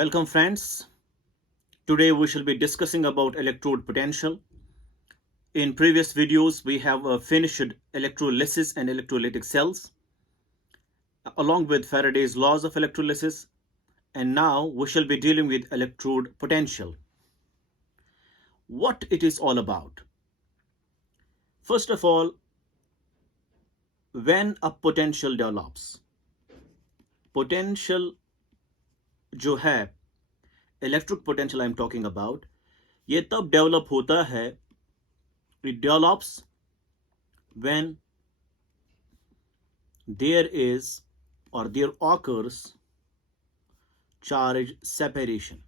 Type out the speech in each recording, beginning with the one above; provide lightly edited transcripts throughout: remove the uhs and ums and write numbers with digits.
Welcome friends. Today we shall be discussing about electrode potential. In previous videos we have finished electrolysis and electrolytic cells along with Faraday's laws of electrolysis, and now we shall be dealing with electrode potential. What it is all about. First of all, when a potential develops, potential जो है electric potential I am talking about, ये तब develop होता है, it develops when there is or there occurs charge separation.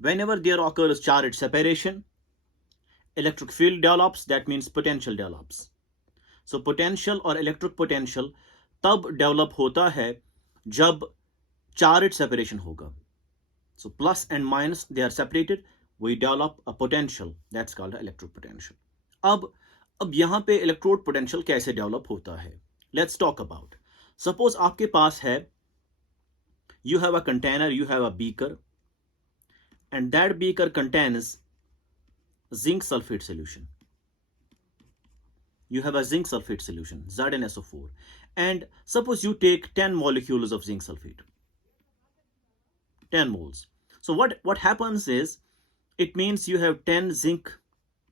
Whenever there occurs charge separation, electric field develops, that means potential develops. So potential और electric potential तब develop होता है जब charge separation होगा. So plus and minus they are separated, we develop a potential, that's called electric potential. अब यहाँ पे electrode potential कैसे डेवलप होता है, लेट्स टॉक अबाउट. सपोज आपके पास है, you have a container, you have a beaker, and that beaker contains zinc sulfate solution. You have a zinc sulfate solution, ZnSO4, and suppose you take 10 molecules of zinc sulfate, 10 moles. So what happens is, it means you have 10 zinc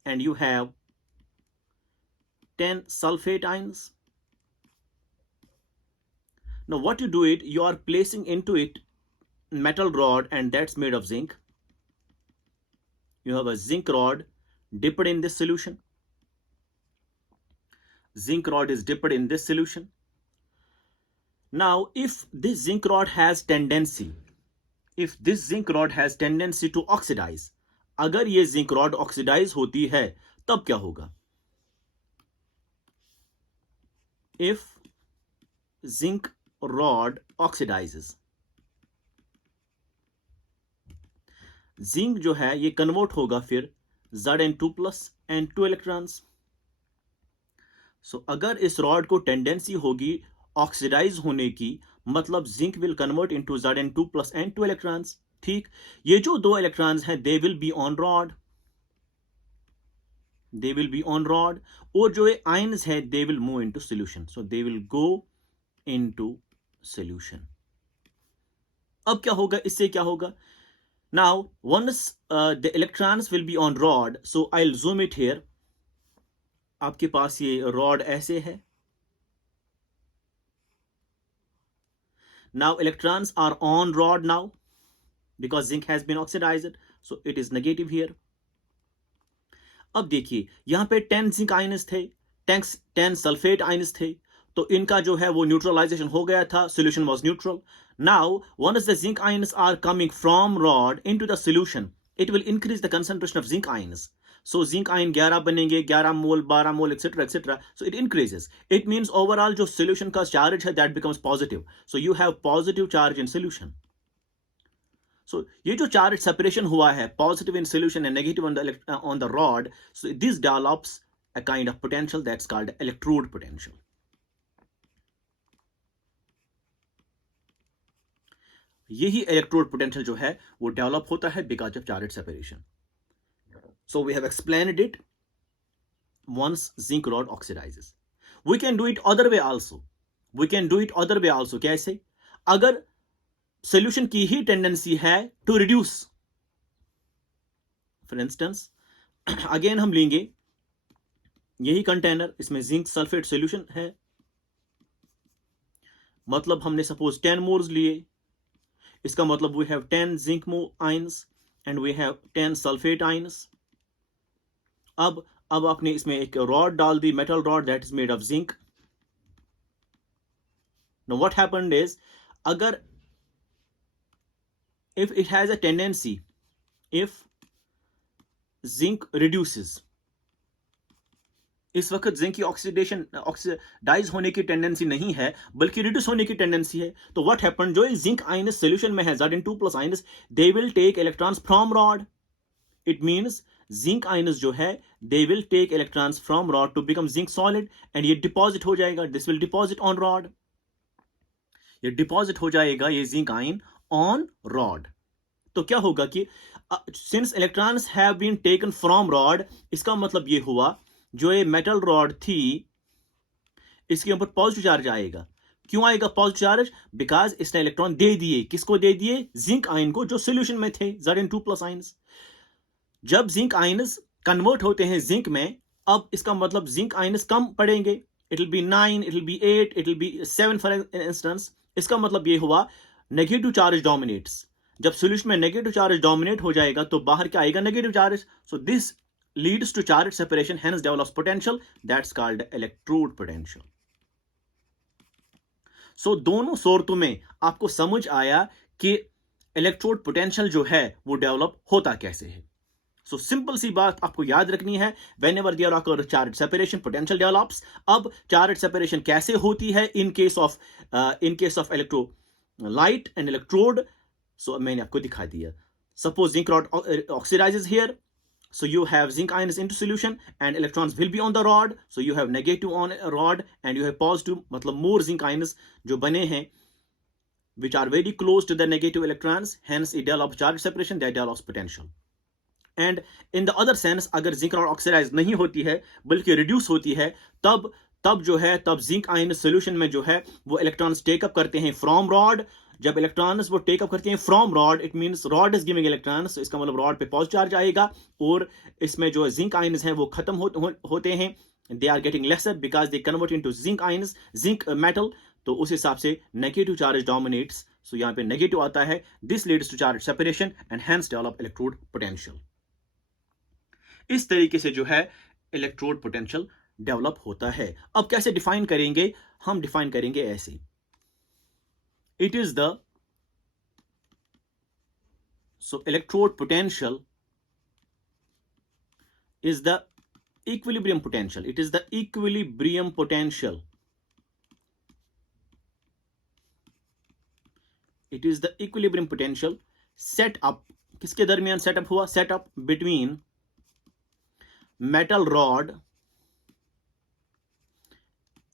and you have 10 sulfate ions. Now what you do it, you are placing into it metal rod, and that's made of zinc. You have a zinc rod dipped in this solution. Zinc rod is dipped in this solution. Now if this zinc rod has tendency, if this zinc rod has tendency to oxidize, अगर ये zinc rod oxidize होती है तब क्या होगा? If zinc rod oxidizes, zinc जो है ये कन्वर्ट होगा फिर Zn2 plus and 2 electrons. So अगर इस रॉड को टेंडेंसी होगी ऑक्सीडाइज होने की, मतलब zinc will convert into Zn2 plus and 2 electrons. ठीक, ये जो दो इलेक्ट्रॉन्स हैं they will be on rod, they will be on rod, और जो आयंस है they will move into solution. So they will go into solution. अब क्या होगा, इससे क्या होगा? Now once the electrons will be on rod, so I will zoom it here. आपके पास ये रॉड ऐसे है. Now electrons are on rod now because zinc has been oxidized, so it is negative here. अब देखिए यहां पे 10 zinc ions थे, 10 सल्फेट आयंस थे, तो इनका जो है वो न्यूट्रलाइजेशन हो गया था, solution was neutral. Now once the zinc ions are coming from rod into the solution, it will increase the concentration of zinc ions. So zinc ion 11 बनेंगे, 11 मोल, 12 मोल, etc etc. So it increases. It means overall जो solution का charge है that becomes positive. So you have positive charge in solution. So ये जो charge separation हुआ है, positive in solution and negative on the rod, so this develops a kind of potential that's called electrode potential. यही electrode potential जो है वो develop होता है because of charge separation. So we have explained it. Once zinc rod oxidizes, we can do it other way also. We can do it other way also. कैसे? अगर solution की ही tendency है to reduce, for instance, again हम लेंगे यही container, इसमें zinc sulphate solution है, मतलब हमने सपोज 10 मोल्स लिए, इसका मतलब we have 10 zinc ions and we have 10 sulfate ions. अब आपने इसमें एक रॉड डाल दी, metal rod that is made of zinc. Now what happened is, अगर if it has a tendency, if zinc reduces, इस वक्त जिंक की ऑक्सीडाइज होने की टेंडेंसी नहीं है बल्कि रिड्यूस होने की टेंडेंसी है, तो व्हाट हैपेंड, जो जिंक आयंस सॉल्यूशन में है Zn2 plus ions, they will take electrons from rod. It means zinc ions जो है they will take electrons from rod to become zinc solid, and ये डिपॉजिट हो जाएगा, this will deposit on rod. ये deposit हो जाएगा ये zinc ion on rod. तो क्या होगा कि since electrons have been taken from rod, इसका मतलब ये हुआ जो ये मेटल रॉड थी इसके ऊपर पॉजिटिव चार्ज आएगा। क्यों आएगा पॉजिटिव चार्ज? बिकॉज इसने इलेक्ट्रॉन दे दिए। किसको दे दिए? जिंक आयन को, जो सोल्यूशन में थे, Zn2+ आयंस। जब जिंक आयंस कन्वर्ट होते हैं जिंक में, अब इसका मतलब जिंक आयंस कम पड़ेंगे। It will be 9, it will be 8, it will be 7 for instance. इसका मतलब ये हुआ नेगेटिव चार्ज डोमिनेट्स। जब सोल्यूशन में नेगेटिव चार्ज डोमिनेट हो जाएगा तो बाहर क्या आएगा? Negative charge. So this leads to charge separation, hence develops potential, that's called electrode potential. सो दोनों सूरतों में आपको समझ आया कि इलेक्ट्रोड पोटेंशियल जो है वो डेवलप होता कैसे है। सो सिंपल सी बात आपको याद रखनी है, whenever there occurs charge separation, potential develops. अब चार्ज सेपरेशन कैसे होती है in case of electrolyte and electrode? So मैंने आपको दिखा दिया। Suppose zinc rod oxidises here, so you have zinc ions into solution and electrons will be on the rod, so you have negative on a rod and you have positive, मतलब more zinc ions जो बने हैं which are very close to the negative electrons, hence it develops charge separation, that develops potential. And in the other sense, अगर zinc rod oxidise नहीं होती है बल्कि reduce होती है, तब जो है तब जिंक आयन सोल्यूशन में जो है वो इलेक्ट्रॉन्स टेकअप करते हैं फ्रॉम रॉड। जब इलेक्ट्रॉन्स वो टेकअप करते हैं from rod, it means rod is giving electrons, इसका मतलब रॉड पे पॉजिटिव चार्ज आएगा और इसमें जो जिंक आयन्स हैं वो खत्म होते हैं। They are getting lesser because they convert into zinc ions, zinc metal. तो उस हिसाब से नेगेटिव चार्ज डोमिनेट्स, सो यहाँ पे नेगेटिव आता है। This leads to charge separation and hence develop electrode potential. इस तरीके से जो है इलेक्ट्रोड पोटेंशियल डेवलप होता है। अब कैसे डिफाइन करेंगे? हम डिफाइन करेंगे ऐसे, it is the electrode potential is the equilibrium potential. It is the equilibrium potential. It is the equilibrium potential set up, किसके दरमियान सेटअप हुआ? Setup between metal rod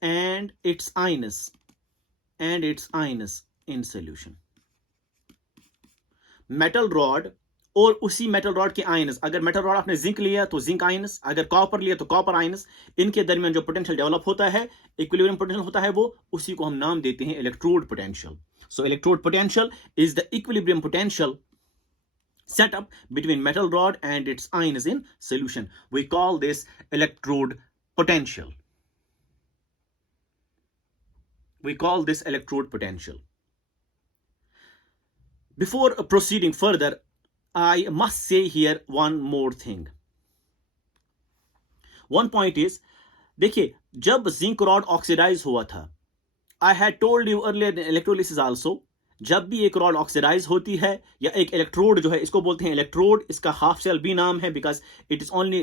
and its ions in solution. Metal rod और उसी metal rod के ions, अगर metal rod आपने zinc लिया तो जिंक आयंस, अगर कॉपर लिया तो कॉपर आयंस, इनके दरमियान जो पोटेंशियल डेवलप होता है, इक्विलिब्रियम पोटेंशियल होता है, वो उसी को हम नाम देते हैं electrode potential. So electrode potential is the equilibrium potential set up between metal rod and its ions in solution. We call this electrode potential. We call this electrode potential. Before proceeding further, I must say here one more thing. One point is, देखिए जब zinc rod oxidise हुआ था, I had told you earlier in electrolysis also, जब भी एक rod oxidise होती है या एक इलेक्ट्रोड जो है, इसको बोलते हैं इलेक्ट्रोड, इसका हाफ सेल भी नाम है because it is only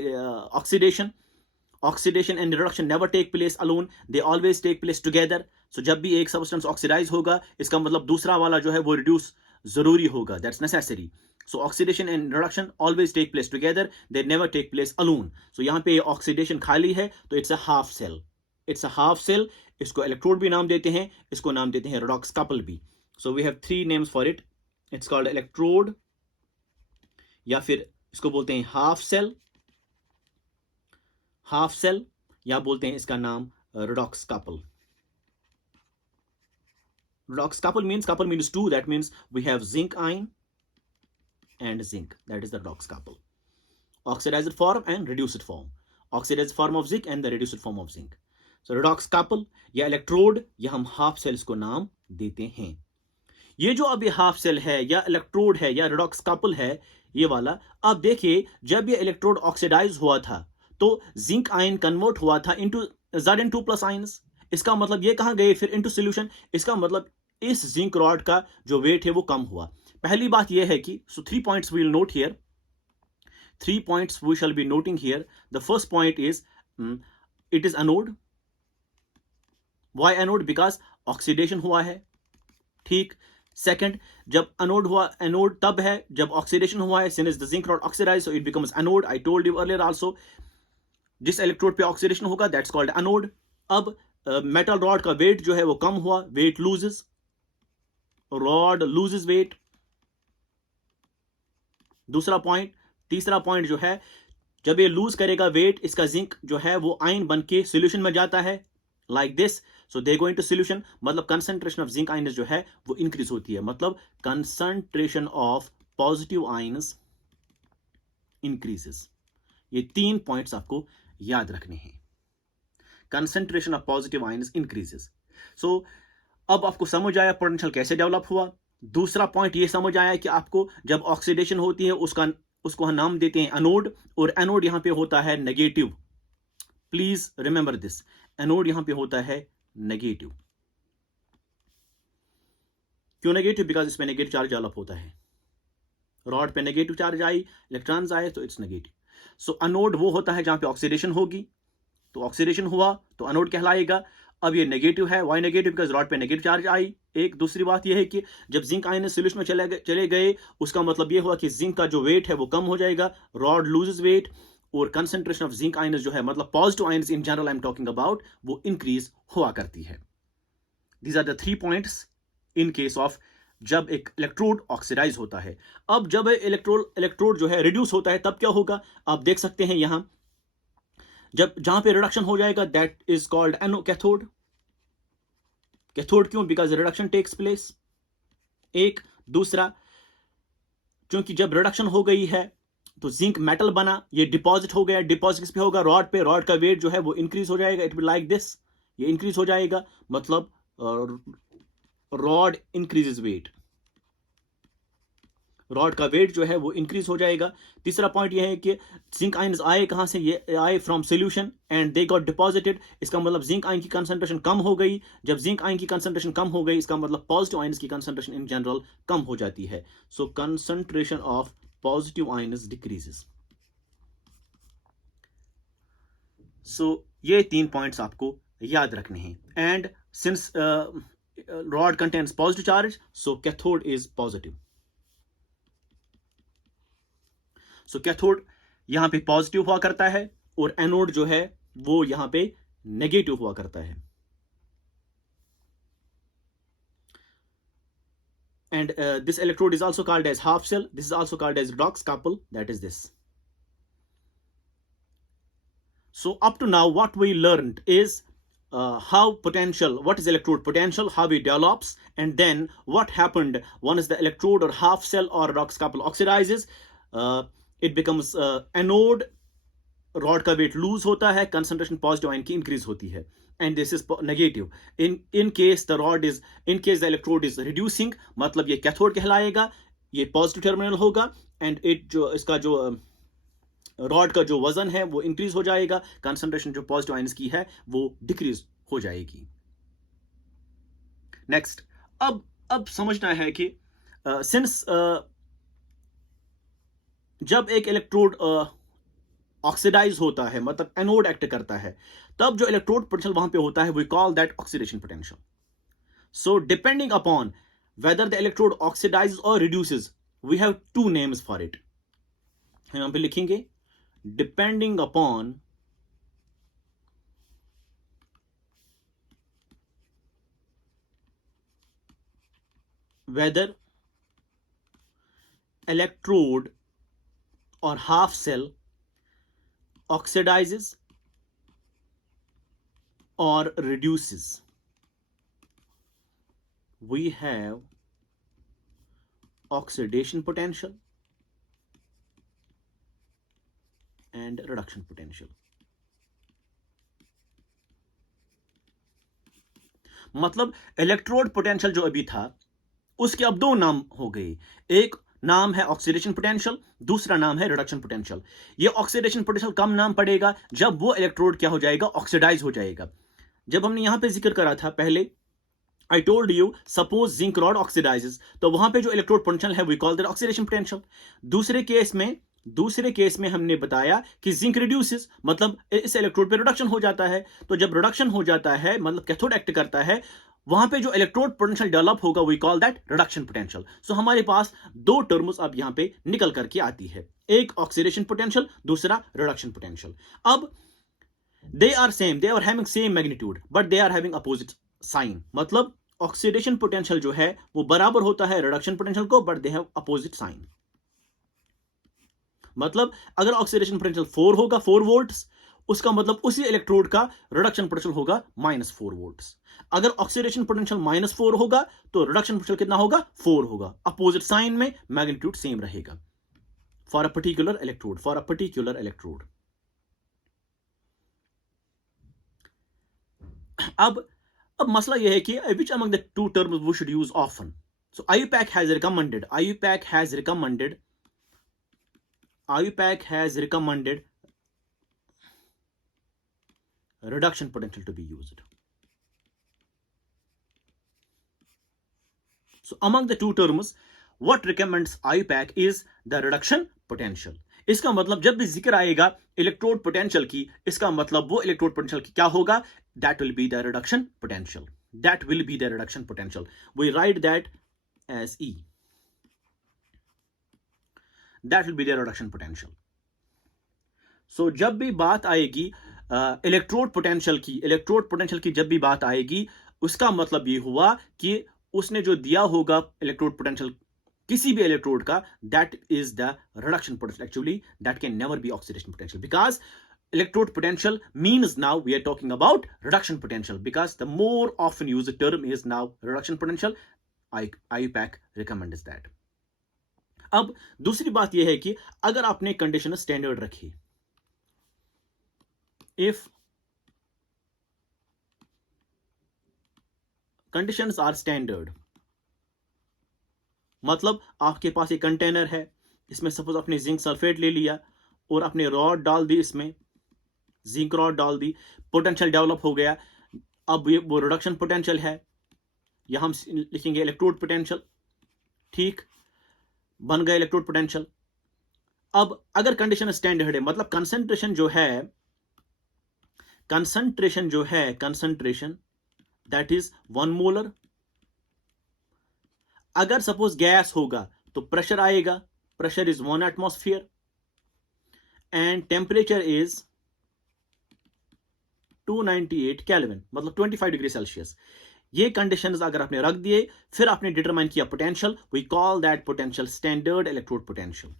oxidation and reduction never take place alone, they always take place together. So जब भी एक सब्सटेंस ऑक्सीडाइज होगा, इसका मतलब दूसरा वाला जो है वो रिड्यूस जरूरी होगा, that's necessary. So oxidation and reduction always take place together, they never take place alone. So यहाँ पे ऑक्सीडेशन खाली है तो it's a half cell, it's a half cell. इसको इलेक्ट्रोड भी नाम देते हैं, इसको नाम देते हैं रेडॉक्स कपल भी। So we have three names for it. It's called electrode, या फिर इसको बोलते हैं हाफ सेल, या बोलते हैं इसका नाम redox couple. Redox couple means two. That means we have zinc ion and zinc. That is the redox couple. Oxidized form and reduced form. Oxidized form of zinc and the reduced form of zinc. So redox couple या electrode, या हम half sales को नाम देते हैं। ये जो अभी हाफ सेल है या इलेक्ट्रोड है या रेडॉक्स कपल है ये वाला, अब देखिए जब ये इलेक्ट्रोड ऑक्सीडाइज हुआ था तो जिंक आयन कन्वर्ट हुआ था इनटू Zn2+ आयंस। इसका मतलब ये कहां गए फिर? Into solution. इसका मतलब इस जिंक रॉड का जो वेट है वो कम हुआ। पहली बात ये है कि so 3 points we will note here, 3 points we shall be noting here. The first point is it is anode. Why anode? Because oxidation हुआ है, ठीक। सेकंड, जब एनोड हुआ, एनोड तब है जब ऑक्सीडेशन हुआ है, since the zinc rod oxidise so it becomes anode. I told you earlier also, जिस इलेक्ट्रोड पे ऑक्सीडेशन होगा दैट्स कॉल्ड एनोड। अब मेटल रॉड का वेट जो है वो कम हुआ, weight loses, rod loses weight. दूसरा पॉइंट, तीसरा पॉइंट जो है, जब ये लूज करेगा वेट, इसका जिंक जो है वो आयन बन के सोल्यूशन में जाता है like this. So they go into solution, मतलब कंसंट्रेशन ऑफ जिंक आयंस जो है वो इंक्रीज होती है, मतलब concentration of positive ions increases. ये 3 पॉइंट्स आपको याद रखने हैं। Concentration of positive ions increases. So अब आपको समझ आया पोटेंशियल कैसे डेवलप हुआ। दूसरा पॉइंट ये समझ आया कि आपको जब ऑक्सीडेशन होती है उसको हम नाम देते हैं एनोड, और एनोड यहां पे होता है negative. Please remember this, anode यहां पे होता है नेगेटिव। क्यों नेगेटिव? बिकॉज इसमें नेगेटिव चार्ज डेवलप होता है। रॉड पे नेगेटिव चार्ज आई, इलेक्ट्रॉन्स आए, तो इट्स नेगेटिव। सो एनोड वो होता है जहां पे ऑक्सीडेशन होगी, तो ऑक्सीडेशन हुआ तो एनोड कहलाएगा। अब ये नेगेटिव है, वाई नेगेटिव? बिकॉज रॉड पे नेगेटिव चार्ज आई। एक दूसरी बात यह है कि जब जिंक आयन सोल्यूशन में चले गए, उसका मतलब यह हुआ कि जिंक का जो वेट है वो कम हो जाएगा, रॉड लूजेस वेट, और कंसंट्रेशन ऑफ जिंक आयन जो है, मतलब positive ions in general I am talking about, वो इंक्रीज हुआ करती है। These are the 3 points in case of जब एक इलेक्ट्रोड ऑक्सीडाइज होता है। अब जब इलेक्ट्रोड जो है रिड्यूस होता है, तब क्या होगा? आप देख सकते हैं यहां, जब जहां पे रिडक्शन हो जाएगा, that is called anode cathode. Cathode क्यों? Because reduction takes place. एक दूसरा, क्योंकि जब रिडक्शन हो गई है तो जिंक मेटल बना, ये डिपॉजिट हो गया। डिपॉजिट किस पे होगा? रॉड पे। रॉड का वेट जो है वो इंक्रीज हो जाएगा, इट विल लाइक दिस, ये इंक्रीज हो जाएगा, मतलब रॉड इंक्रीजेस वेट, रॉड का वेट जो है वो इंक्रीज हो जाएगा। तीसरा पॉइंट ये है कि जिंक आयंस आए कहां से? ये आए from solution and they got deposited. इसका मतलब जिंक आयन की कंसंट्रेशन कम हो गई। जब जिंक आयन की कंसंट्रेशन कम हो गई, इसका मतलब पॉजिटिव आयंस की कंसंट्रेशन इन जनरल कम हो जाती है। So concentration of positive ions decreases. So ये 3 पॉइंट्स आपको याद रखने हैं। And since rod contains positive charge, so cathode is positive. So cathode यहां पे पॉजिटिव हुआ करता है, और एनोड जो है वो यहां पे नेगेटिव हुआ करता है। And this electrode is also called as half cell, this is also called as redox couple, that is this. So up to now what we learned is what is electrode potential, how it develops, and then what happened once the electrode or half cell or redox couple oxidizes. It becomes anode, rod का weight lose होता है, concentration positive ion की increase होती है, and this is negative. In case the electrode is reducing, मतलब ये cathode कहलाएगा, ये पॉजिटिव टर्मिनल होगा, एंड इसका जो रॉड का जो वजन है वो इंक्रीज हो जाएगा, कंसंट्रेशन जो पॉजिटिव आयंस की है वो डिक्रीज हो जाएगी। नेक्स्ट, अब समझना है कि सिंस जब एक इलेक्ट्रोड ऑक्सीडाइज होता है, मतलब एनोड एक्ट करता है, तब जो इलेक्ट्रोड पोटेंशियल वहां पे होता है, we call that oxidation potential. So depending upon whether the electrode oxidise और reduces, we have 2 names for it. यहां पे लिखेंगे depending upon whether electrode or half cell oxidizes or reduces, we have oxidation potential and reduction potential. मतलब electrode potential जो अभी था उसके अब 2 नाम हो गए। एक नाम है ऑक्सीडेशन पोटेंशियल, दूसरा नाम है रिडक्शन पोटेंशियल। ये ऑक्सीडेशन पोटेंशियल कम नाम पड़ेगा जब वो इलेक्ट्रोड क्या हो जाएगा? ऑक्सीडाइज हो जाएगा। जब हमने यहां पे जिक्र करा था पहले, I told you suppose zinc rod oxidises, तो वहां पे जो इलेक्ट्रोड पोटेंशियल है we call that oxidation potential. दूसरे केस में हमने बताया कि जिंक रिड्यूसेस, मतलब इस इलेक्ट्रोड पे रिडक्शन हो जाता है। तो जब रिडक्शन हो जाता है, मतलब कैथोड एक्ट करता है, वहां पे जो इलेक्ट्रोड पोटेंशियल डेवलप होगा we call that reduction potential. So हमारे पास 2 टर्म्स अब यहां पे निकल करके आती है, एक ऑक्सीडेशन पोटेंशियल, दूसरा रिडक्शन पोटेंशियल। अब they are having same magnitude but they are having opposite sign, मतलब ऑक्सीडेशन पोटेंशियल जो है वो बराबर होता है रिडक्शन पोटेंशियल को, but they have opposite sign. मतलब अगर ऑक्सीडेशन पोटेंशियल 4 होगा, 4 वोल्ट्स, उसका मतलब उसी इलेक्ट्रोड का रिडक्शन पोटेंशियल होगा -4 वोल्ट्स। अगर ऑक्सीडेशन पोटेंशियल -4 होगा तो रिडक्शन पोटेंशियल कितना होगा? 4 होगा। अपोजिट साइन में मैग्नीट्यूड सेम रहेगा for a particular electrode, for a particular electrode. अब मसला यह है कि which among the two terms we should use often. So IUPAC has recommended, IUPAC has recommended reduction potential to be used. So among the two terms, what recommends IUPAC is the reduction potential. इसका मतलब जब भी जिक्र आएगा electrode potential की, इसका मतलब वो इलेक्ट्रोड पोटेंशियल की क्या होगा? That will be the reduction potential. That will be the reduction potential. We write that as E. That will be the reduction potential. So जब भी बात आएगी इलेक्ट्रोड पोटेंशियल की जब भी बात आएगी, उसका मतलब ये हुआ कि उसने जो दिया होगा इलेक्ट्रोड पोटेंशियल किसी भी इलेक्ट्रोड का, that is the reduction potential. Actually that can never be oxidation potential, because electrode potential means now we are talking about reduction potential, because the more often used term is now reduction potential. IUPAC recommends that. अब दूसरी बात यह है कि अगर आपने condition standard रखी, if conditions are standard, मतलब आपके पास एक कंटेनर है, इसमें सपोज आपने जिंक सल्फेट ले लिया और आपने रॉड डाल दी, इसमें जिंक रॉड डाल दी, पोटेंशियल डेवलप हो गया। अब ये वो रिडक्शन पोटेंशियल है, यहां हम लिखेंगे इलेक्ट्रोड पोटेंशियल। ठीक, बन गया इलेक्ट्रोड पोटेंशियल। अब अगर कंडीशन स्टैंडर्ड है, मतलब कंसंट्रेशन दैट इज 1 मोलर। अगर सपोज गैस होगा तो प्रेशर आएगा, pressure is 1 atmosphere and temperature is 298 kelvin, मतलब 25 डिग्री सेल्सियस। ये कंडीशंस अगर आपने रख दिए, फिर आपने डिटरमाइन किया potential, we call that potential standard electrode potential.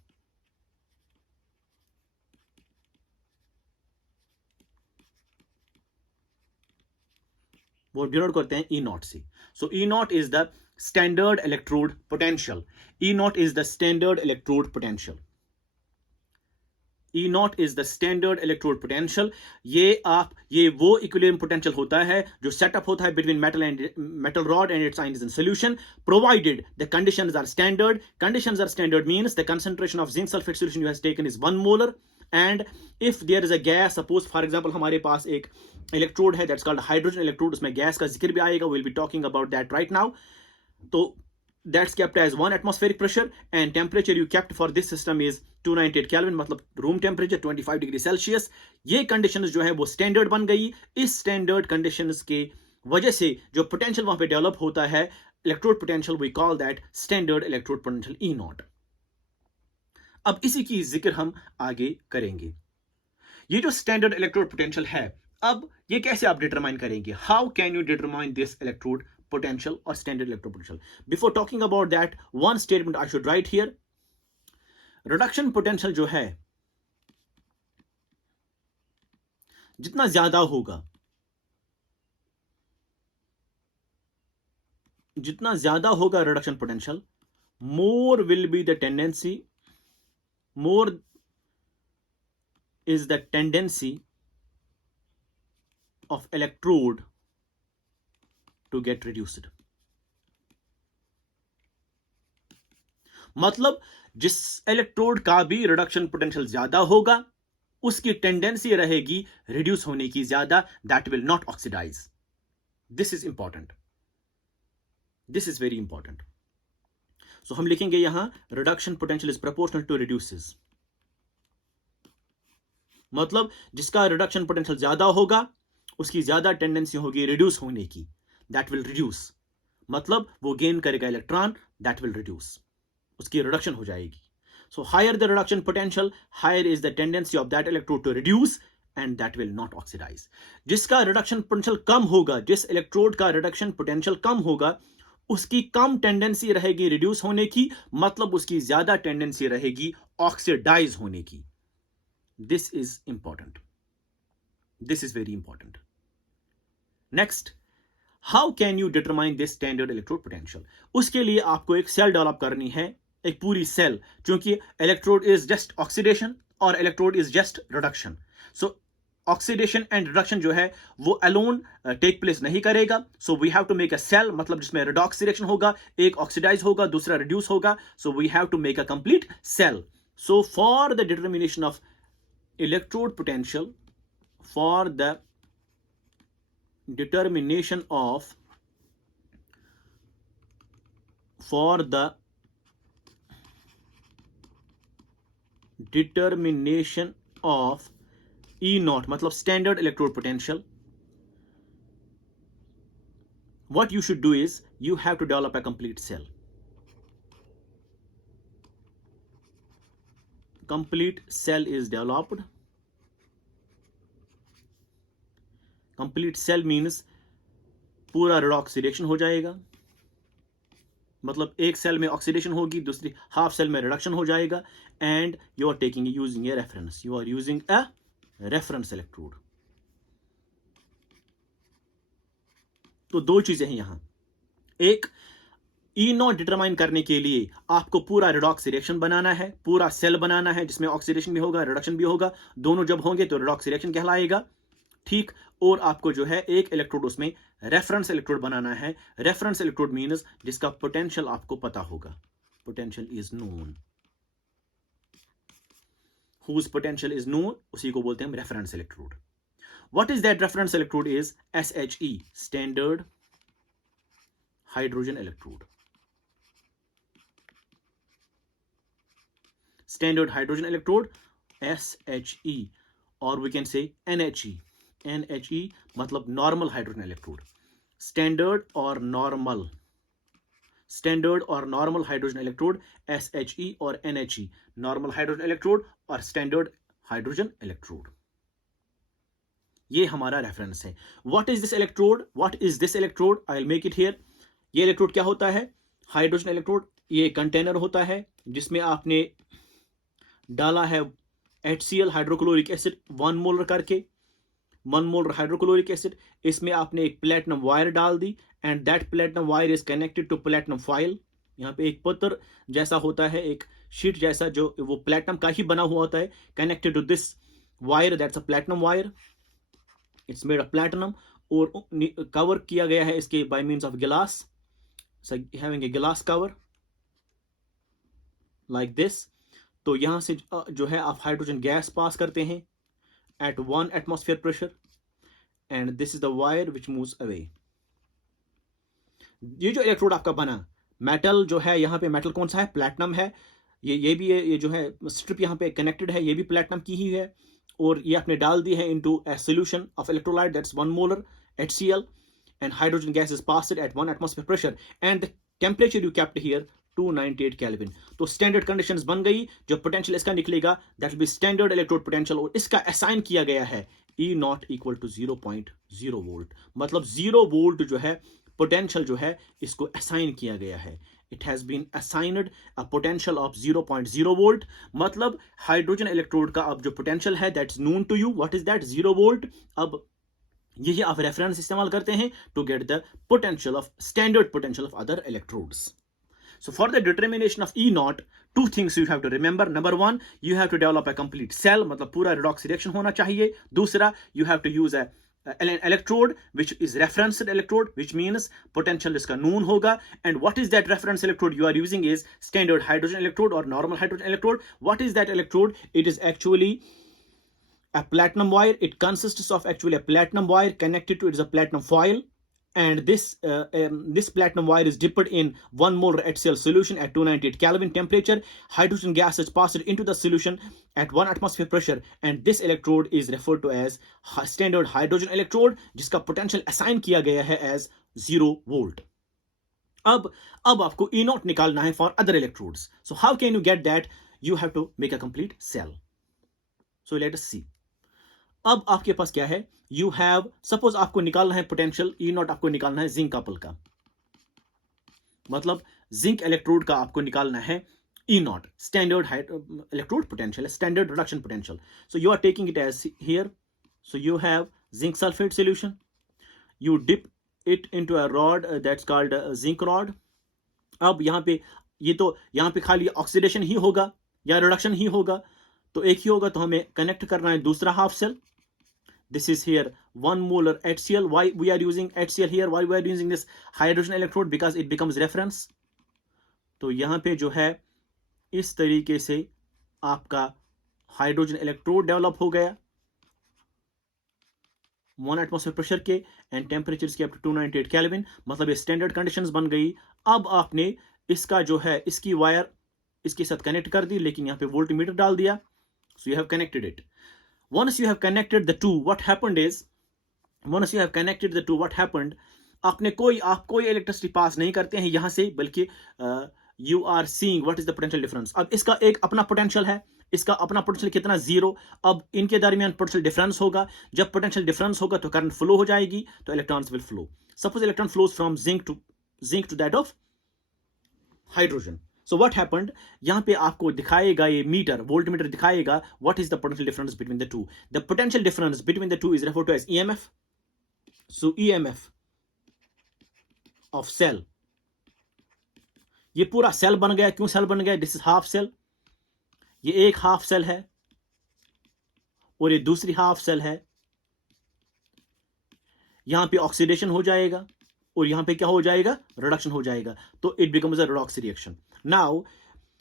वो डिनोट करते हैं E0 से। So E0 is the standard electrode potential. E0 is the standard electrode potential. E0 is the standard electrode potential. ये वो इक्विलिब्रियम पोटेंशियल होता है जो setup होता है between metal rod and its ions in solution, provided the conditions are standard. Conditions are standard means the concentration of zinc sulphate solution you have taken is 1 molar, and if there is a gas, suppose for example हमारे पास एक electrode है that's called hydrogen electrode, उसमें gas का जिक्र भी आएगा, we will be talking about that right now. तो that's kept as 1 atmospheric pressure, and temperature you kept for this system is 298 Kelvin, मतलब रूम टेम्परेचर 25 डिग्री सेल्सियस। ये conditions जो है वो स्टैंडर्ड बन गई। इस स्टैंडर्ड कंडीशंस के वजह से जो पोटेंशियल वहां पे डेवलप होता है electrode potential, we call that standard electrode potential E0। अब इसी की जिक्र हम आगे करेंगे। ये जो स्टैंडर्ड इलेक्ट्रोड पोटेंशियल है, अब ये कैसे आप डिटरमाइन करेंगे? How can you determine this electrode potential or standard electrode potential? Before talking about that, one statement I should write here. Reduction potential जो है जितना ज्यादा होगा reduction potential, more will be the tendency, more is the tendency of electrode to get reduced. मतलब जिस electrode का भी reduction potential ज्यादा होगा उसकी टेंडेंसी रहेगी रिड्यूस होने की ज्यादा, that will not oxidise. This is important, this is very important. So हम लिखेंगे यहां reduction potential is proportional to reduces, मतलब जिसका रिडक्शन पोटेंशियल ज्यादा होगा उसकी ज्यादा टेंडेंसी होगी रिड्यूस होने की, that will reduce, मतलब वो गेन करेगा इलेक्ट्रॉन, that will reduce, उसकी रिडक्शन हो जाएगी। So higher the reduction potential, higher is the tendency of that electrode to reduce, and that will not oxidize. जिसका रिडक्शन पोटेंशियल कम होगा, जिस इलेक्ट्रोड का रिडक्शन पोटेंशियल कम होगा, उसकी कम टेंडेंसी रहेगी रिड्यूस होने की, मतलब उसकी ज्यादा टेंडेंसी रहेगी ऑक्सीडाइज होने की. This is important, this is very important. Next, how can you determine this standard electrode potential? उसके लिए आपको एक सेल डेवलप करनी है, एक पूरी सेल, क्योंकि इलेक्ट्रोड इज जस्ट ऑक्सीडेशन और electrode is just reduction. So oxidation and reduction जो है वो अलोन टेक प्लेस नहीं करेगा. So we have to make a cell, मतलब जिसमें रिडॉक्स रिएक्शन होगा, एक ऑक्सीडाइज होगा, दूसरा रिड्यूस होगा. So we have to make a complete cell. So for the determination of electrode potential, for the determination of for the determination of E naught, मतलब standard electrode potential, what you should do is you have to develop a complete cell. Complete cell is developed. Complete cell means पूरा redox reaction हो जाएगा, मतलब एक cell में oxidation होगी, दूसरी half cell में रिडक्शन हो जाएगा. And you are taking using a reference, you are using a reference electrode. तो दो चीजें हैं यहां. एक, ई नॉट डिटरमाइन करने के लिए आपको पूरा रिडॉक्स रिएक्शन बनाना है, पूरा सेल बनाना है जिसमें ऑक्सीडेशन भी होगा, रिडक्शन भी होगा. दोनों जब होंगे तो रिडॉक्स रिएक्शन कहलाएगा. ठीक. और आपको जो है एक इलेक्ट्रोड उसमें रेफरेंस इलेक्ट्रोड बनाना है. रेफरेंस इलेक्ट्रोड मींस जिसका पोटेंशियल आपको पता होगा. Potential is known, whose potential is known, उसी को बोलते हैं हम reference electrode. What is that reference electrode? Is SHE, standard hydrogen electrode. Standard hydrogen electrode SHE, और we can say NHE. NHE मतलब नॉर्मल हाइड्रोजन इलेक्ट्रोड. स्टैंडर्ड और normal, standard और normal hydrogen electrode SHE और NHE, normal hydrogen electrode और standard hydrogen electrode. ये हमारा reference है. What is this electrode? What is this electrode? I will make it here. ये electrode क्या होता है? Hydrogen electrode. ये कंटेनर होता है जिसमें आपने डाला है HCl, हाइड्रोक्लोरिक एसिड, 1 मोलर करके, 1 मोलर हाइड्रोक्लोरिक एसिड. इसमें आपने एक प्लेटिनम वायर डाल दी and that platinum wire is connected to platinum foil. यहाँ पे एक पत्र जैसा होता है, एक शीट जैसा, जो वो प्लेटिनम का ही बना हुआ होता है, connected to this wire, that's a platinum wire. It's made of platinum. और कवर किया गया है इसके by means of glass, having a glass cover like this. तो यहां से जो है आप हाइड्रोजन गैस पास करते हैं at 1 atmosphere pressure and this is the wire which moves away. ये जो इलेक्ट्रोड आपका बना, मेटल जो है, यहाँ पे मेटल कौन सा है? प्लैटिनम है. ये भी है, ये जो है स्ट्रिप यहाँ पे कनेक्टेड है, ये भी प्लैटिनम की ही है. और ये आपने डाल दी है into a solution of electrolyte that's 1 molar HCl and hydrogen gas is passed at 1 atmosphere pressure and the temperature you kept here 298 kelvin. तो स्टैंडर्ड कंडीशंस बन गई. जो पोटेंशियल इसका निकलेगा that will be standard electrode potential, और इसका assign किया गया है E naught equal to 0.0 volt. मतलब 0 वोल्ट जो है पोटेंशियल जो है इसको असाइन किया गया है. It has been assigned a potential of 0.0 volt. मतलब हाइड्रोजन इलेक्ट्रोड का अब जो पोटेंशियल है that's known to you. What is that? 0 volt. अब यही आप रेफरेंस इस्तेमाल करते हैं to get the potential of standard potential of other electrodes. So for the determination of E naught, two things you have to remember. Number one, you have to develop a complete cell, मतलब पूरा redox reaction होना चाहिए. दूसरा, you have to use an electrode which is referenced electrode, which means potential इसका known होगा. And what is that reference electrode you are using is standard hydrogen electrode or normal hydrogen electrode. What is that electrode? It is actually a platinum wire. It consists of actually a platinum wire connected to it is a platinum foil. And this platinum wire is dipped in 1 molar HCl solution at 298 Kelvin temperature. Hydrogen gas is passed into the solution at 1 atmosphere pressure, and this electrode is referred to as standard hydrogen electrode, जिसका potential assign किया गया है as 0 volt. अब आपको E naught निकालना है for other electrodes. So how can you get that? You have to make a complete cell. So let us see. अब आपके पास क्या है, यू हैव, सपोज आपको निकालना है पोटेंशियल ई नॉट, आपको निकालना है जिंक कपल का, मतलब जिंक इलेक्ट्रोड का आपको निकालना है E naught, standard electrode potential, standard reduction potential. So you are taking it as here. So you have zinc sulphate solution, you dip it into a rod that's called zinc rod. अब यहाँ पे ये तो यहाँ पे खाली oxidation ही होगा या रिडक्शन ही होगा, तो एक ही होगा, तो हमें कनेक्ट करना है दूसरा half cell. This is here 1 molar HCl. why we are using HCl here, why we are using this hydrogen electrode, because it becomes reference. तो यहाँ पे जो है इस तरीके से आपका हाइड्रोजन इलेक्ट्रोड डेवलप हो गया 1 एटमॉस्फेयर प्रेशर के एंड टेम्परेचर की अप टू 298 केल्विन, मतलब ये स्टैंडर्ड कंडीशंस बन गई. अब आपने इसका जो है इसकी वायर इसके साथ कनेक्ट कर दी, लेकिन यहाँ पे वोल्टमीटर डाल दिया. So you have connected it. Once you have connected the two, what happened is, once you have connected the two, what happened, आप कोई इलेक्ट्रिसिटी पास नहीं करते हैं यहां से, बल्कि you are seeing what is the potential difference. अब इसका एक अपना पोटेंशियल है, इसका अपना पोटेंशियल कितना, 0. अब इनके दरमियान पोटेंशियल डिफरेंस होगा, जब पोटेंशियल डिफरेंस होगा तो करंट फ्लो हो जाएगी, तो electrons will flow. Suppose electron flows from zinc to that of hydrogen. So what happened, यहां पे आपको दिखाएगा ये मीटर, वोल्टमीटर दिखाएगा what is the potential difference between the two. The potential difference between the two is referred to as EMF. So EMF of cell, ये पूरा cell बन गया. क्यों सेल बन गया, दिस इज हाफ सेल, ये एक हाफ सेल है और ये दूसरी हाफ सेल है. यहां पे ऑक्सीडेशन हो जाएगा और यहां पे क्या हो जाएगा, रिडक्शन हो जाएगा, तो it becomes a redox reaction. Now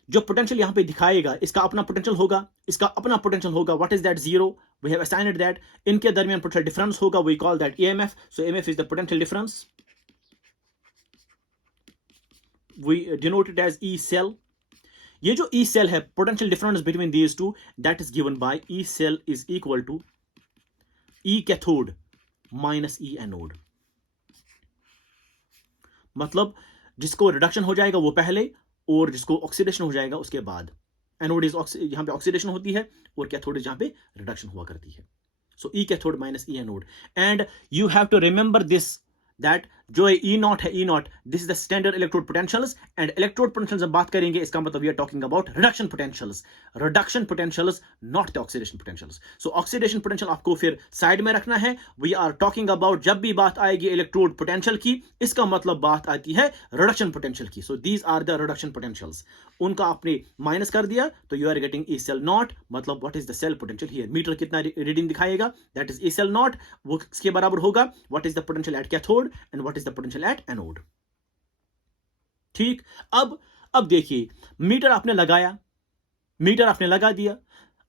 जो पोटेंशियल यहां पे दिखाएगा, इसका अपना पोटेंशियल होगा, इसका अपना पोटेंशियल होगा. What is that, 0. We have assigned that. इनके दरमियान पोटेंशियल डिफरेंस होगा, we call that EMF. So EMF is the potential difference, we denote it as E cell. ये जो E cell है, potential difference between these two, that is given by E cell is equal to E cathode minus E anode. मतलब जिसको reduction हो जाएगा वो पहले, और जिसको ऑक्सीडेशन हो जाएगा उसके बाद. एनोड इज यहां पे ऑक्सीडेशन होती है और कैथोड जहां पे रिडक्शन हुआ करती है. So E cathode minus E anode. And you have to remember this, that जो E नॉट है, E naught, this is the standard electrode potentials. And electrode potential जब बात करेंगे, इसका मतलब we are talking about reduction potentials, not the oxidation potentials. So oxidation potential आपको फिर side में रखना है. वी आर टॉकिंग अबाउट, जब भी बात आएगी इलेक्ट्रोड पोटेंशियल की, इसका मतलब बात आती है रिडक्शन पोटेंशियल की. So these are the reduction potentials. उनका आपने माइनस कर दिया, तो you are getting E cell naught. मतलब what is the cell potential here, meter कितना रीडिंग दिखाएगा, that is E cell naught. वो इसके बराबर होगा what is the potential at cathode and what is the potential at anode. ठीक. अब देखिए, मीटर आपने लगाया, मीटर आपने लगा दिया,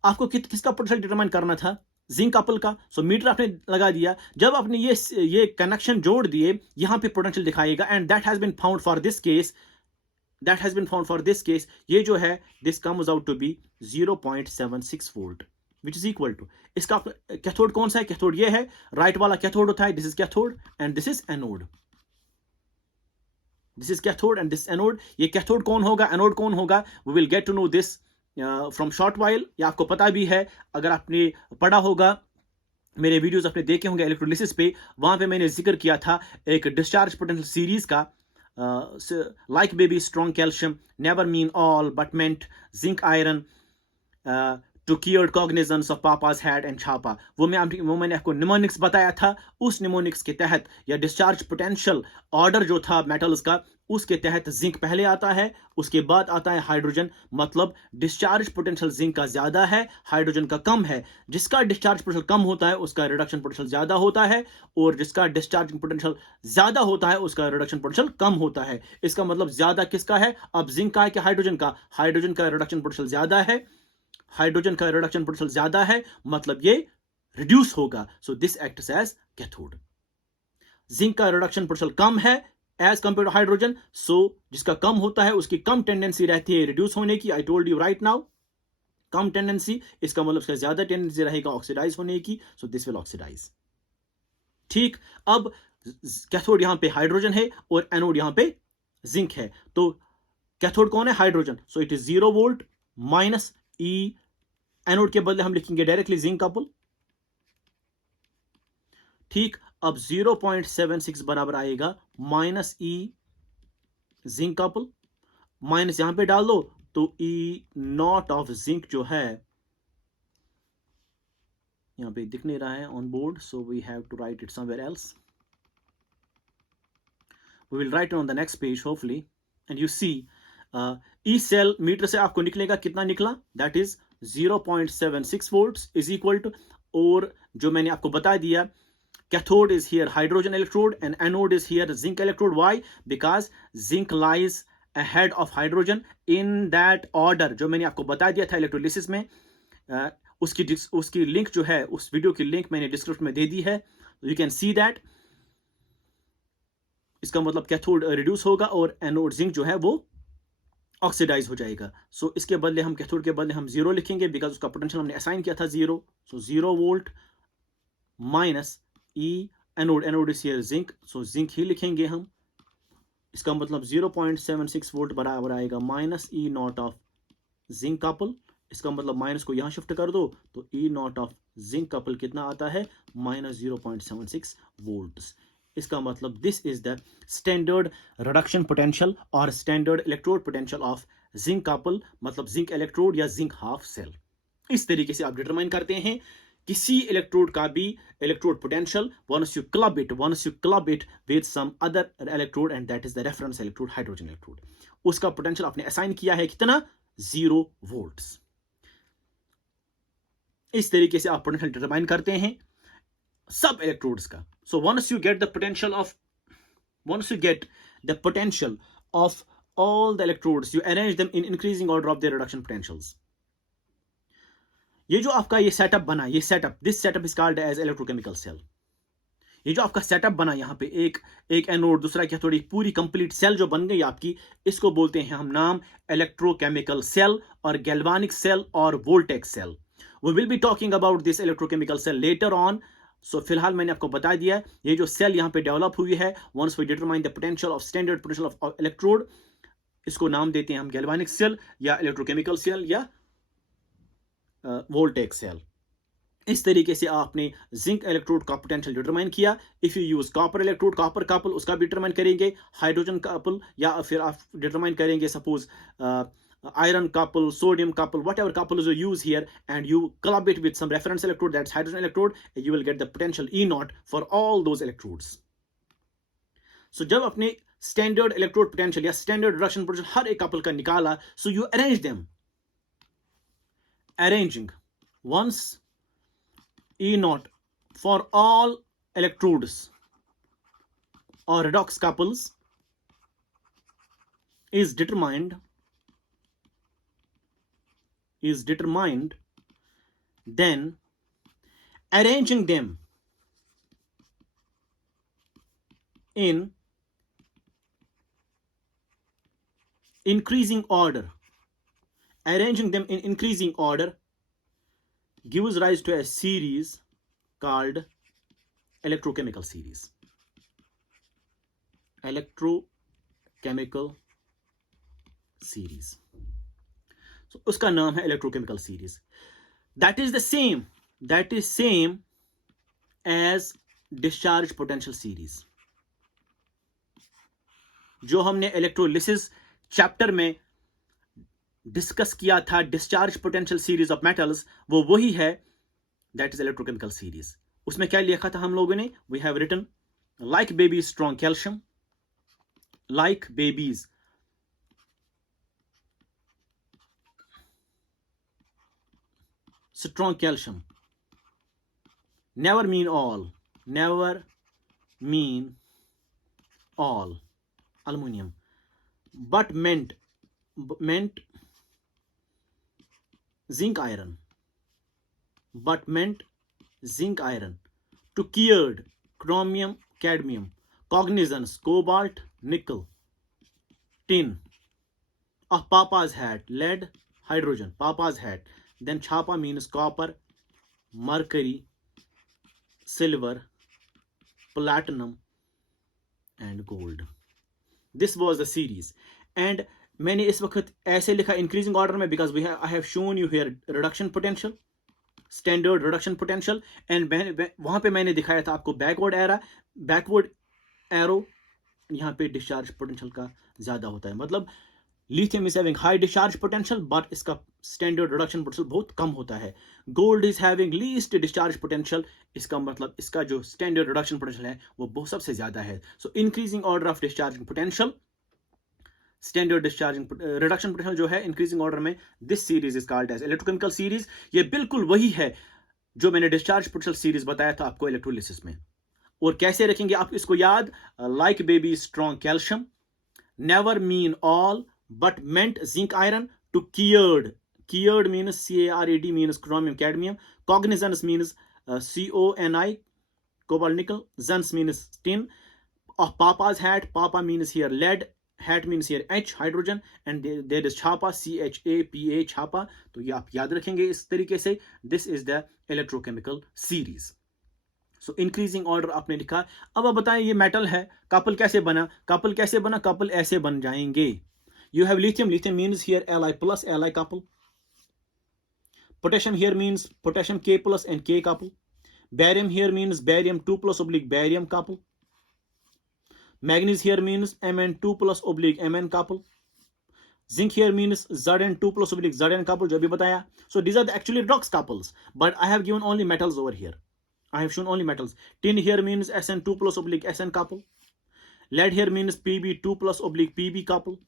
आपको किसका पोटेंशियल डिटरमाइन करना था, जिंक कपल का. सो मीटर आपने लगा दिया. जब आपने ये कनेक्शन जोड़ दिए, यहां पे पोटेंशियल दिखाएगा, and that has been found for this case, ये जो है, this comes out to be 0.76 volt, which is equal to, इसका कैथोड कौन सा है, कैथोड ये है, राइट वाला कैथोड होता है, this is cathode and this is anode. This is cathode and this anode. ये कैथोड कौन होगा, एनोड कौन होगा, we will get to know this from short while. या आपको पता भी है, अगर आपने पढ़ा होगा, मेरे वीडियोस आपने देखे होंगे इलेक्ट्रोलिसिस पे, वहां पे मैंने जिक्र किया था एक डिस्चार्ज पोटेंशियल सीरीज का. Like baby strong calcium, never mean all but meant zinc iron to cure cognisance of papa's head and छापा. वो मैंने आपको निमोनिक्स बताया था. उस निमोनिक्स के तहत, या डिस्चार्ज पोटेंशियल ऑर्डर जो था मेटल्स का, उसके तहत जिंक पहले आता है, उसके बाद आता है हाइड्रोजन. मतलब डिस्चार्ज पोटेंशियल जिंक का ज्यादा है, हाइड्रोजन का कम है. जिसका डिस्चार्ज पोटेंशियल कम होता है उसका रिडक्शन पोटेंशियल ज्यादा होता है, और जिसका डिस्चार्जिंग पोटेंशियल ज्यादा होता है उसका रिडक्शन पोटेंशियल कम होता है. इसका मतलब ज्यादा किसका है, अब जिंक का है कि हाइड्रोजन का, हाइड्रोजन का रिडक्शन पोटेंशियल ज्यादा है, हाइड्रोजन का रिडक्शन पोटेंशियल ज्यादा है, मतलब ये रिड्यूस होगा. So this acts as cathode. Zinc का रिडक्शन पोटेंशियल कम है as compare to hydrogen, so जिसका कम होता है उसकी कम टेंडेंसी रहती है रिड्यूस होने की. I told you right now, कम टेंडेंसी, इसका मतलब उसका ज्यादा टेंडेंसी रहेगा ऑक्सीडाइज होने की. So this will oxidise. ठीक. अब कैथोड यहां पे हाइड्रोजन है और एनोड यहां पे जिंक है. तो कैथोड कौन है, hydrogen. So it is 0 volt minus E. Anode के बदले हम लिखेंगे डायरेक्टली जिंक कपल. ठीक, अब 0.76 बराबर आएगा माइनस ई जिंक कपल, माइनस यहां पे डाल दो तो ई नॉट ऑफ जिंक जो है, यहां पे दिख नहीं रहा है on board, so we have to write it somewhere else. We will write it on the next page hopefully, and you see E cell meter से आपको निकलेगा, कितना निकला, that is 0.76 volts is equal to, और जो मैंने आपको बता दिया, cathode is here hydrogen electrode and anode is here zinc electrode. Why? Because zinc lies ahead of hydrogen in that order. जो मैंने आपको बता दिया था इलेक्ट्रोलिसिस में, उसकी लिंक जो है, उस वीडियो की लिंक मैंने डिस्क्रिप्शन में दे दी है, यू कैन सी दैट. इसका मतलब कैथोड रिड्यूस होगा और एनोड जिंक जो है वो ऑक्सीडाइज हो जाएगा. सो इसके बदले हम, कैथोड के बदले हम 0 लिखेंगे, बिकॉज उसका पोटेंशियल हमने असाइन किया था 0. So 0 volt minus E anode, anode is here zinc, so zinc ही लिखेंगे हम. इसका मतलब 0.76 वोल्ट बराबर आएगा minus E naught of zinc couple. इसका मतलब माइनस को यहां शिफ्ट कर दो तो E naught of zinc couple कितना आता है, माइनस 0.76 वोल्ट्स. इसका मतलब this is the standard reduction potential और standard electrode potential of zinc couple, मतलब जिंक इलेक्ट्रोड या जिंक हाफ सेल. इस तरीके से आप डिटरमाइन करते हैं किसी इलेक्ट्रोड का भी electrode potential once you club it with some other electrode, and that is the reference electrode, hydrogen electrode. उसका पोटेंशियल आपने असाइन किया है कितना, 0 वोल्ट्स. इस तरीके से आप पोटेंशियल डिटरमाइन करते हैं सब इलेक्ट्रोड्स का. So once you get the potential of all the electrodes, you arrange them in increasing order of their reduction potentials. ये जो आपका ये सेटअप बना, ये setup, this setup is called as electrochemical cell. ये जो आपका सेटअप बना, यहाँ पे एक एनोड, दूसरा कैथोड, एक पूरी कंप्लीट सेल जो बन गई आपकी, इसको बोलते हैं हम नाम इलेक्ट्रोकेमिकल सेल और गैल्वानिक सेल और वोल्टेक cell. We will be talking about this electrochemical cell later on. सो फिलहाल मैंने आपको बता दिया ये जो सेल यहाँ पे डेवलप हुई है, once we determine the potential of standard potential of electrode, इसको नाम देते हैं हम गैल्वानिक सेल या इलेक्ट्रोकेमिकल सेल या वोल्टेक सेल. इस तरीके से आपने जिंक इलेक्ट्रोड का पोटेंशियल डिटरमाइन किया. If you use copper electrode, copper couple, उसका भी डिटरमाइन करेंगे, हाइड्रोजन कपल, या फिर आप डिटरमाइन करेंगे suppose iron couple, sodium couple, whatever couples you use here, and you club it with some reference electrode, that's hydrogen electrode, you will get the potential E naught for all those electrodes. So जब अपने standard electrode potential या standard reduction potential हर एक couple का निकाला, so you arrange them, arranging once E naught for all electrodes or redox couples is determined, then arranging them in increasing order, gives rise to a series called electrochemical series. So उसका नाम है electrochemical series. That is same as discharge potential series. जो हमने electrolysis chapter में discuss किया था, discharge potential series of metals, वो वही है, दैट इज इलेक्ट्रोकेमिकल सीरीज. उसमें क्या लिखा था हम लोगों ने, we have written like babies strong calcium, like babies strong calcium, never mean all aluminum, but meant zinc iron, to cured chromium, cadmium, cognizance, cobalt, nickel, tin. Of papa's hat, lead, hydrogen, papa's hat. Then chapa means copper, mercury, silver, platinum and gold. This was the series. And मैंने इस वक्त ऐसे लिखा increasing order में because I have shown you here reduction potential, standard reduction potential, and वहां पे मैंने दिखाया था आपको बैकवर्ड एरो, यहाँ पे डिस्चार्ज पोटेंशियल का ज्यादा होता है, मतलब lithium is having high discharge potential but इसका स्टैंडर्ड रिडक्शन पोटेंशियल बहुत कम होता है। Gold is having least discharge potential, इसका मतलब इसका जो स्टैंडर्ड रिडक्शन पोटेंशियल है वो बहुत सबसे ज्यादा है। So increasing order of discharging potential, standard discharging reduction potential जो है इंक्रीजिंग ऑर्डर में, this series is called as electrochemical series. ये बिल्कुल वही है जो मैंने डिस्चार्ज पोटेंशियल सीरीज बताया था आपको इलेक्ट्रोलिसिस में। और कैसे रखेंगे आप इसको याद, like baby strong calcium, never mean all but meant zinc iron to Cured means CARAD means chromium cadmium. Cognizance means CONI cobalt nickel. Zans means tin. Of Papa's hat, Papa means here lead, hat means here H hydrogen, and there is Chapa CHAPA Chapa. तो ये आप याद रखेंगे इस तरीके से. This is the electrochemical series. So increasing order आपने लिखा. अब आप बताएं ये मेटल है, कपल कैसे बना? कपल ऐसे बन जाएंगे. You have lithium means here Li plus Li couple. Potassium here means potassium K plus and K couple. Barium here means barium 2 plus oblique barium couple. Manganese here means Mn2 plus oblique Mn couple. Zinc here means Zn2 plus oblique Zn couple, जो भी बताया. So these are the actually redox couples, but I have given only metals over here. I have shown only metals. Tin here means Sn2 plus oblique Sn couple. Lead here means Pb2 plus oblique Pb couple.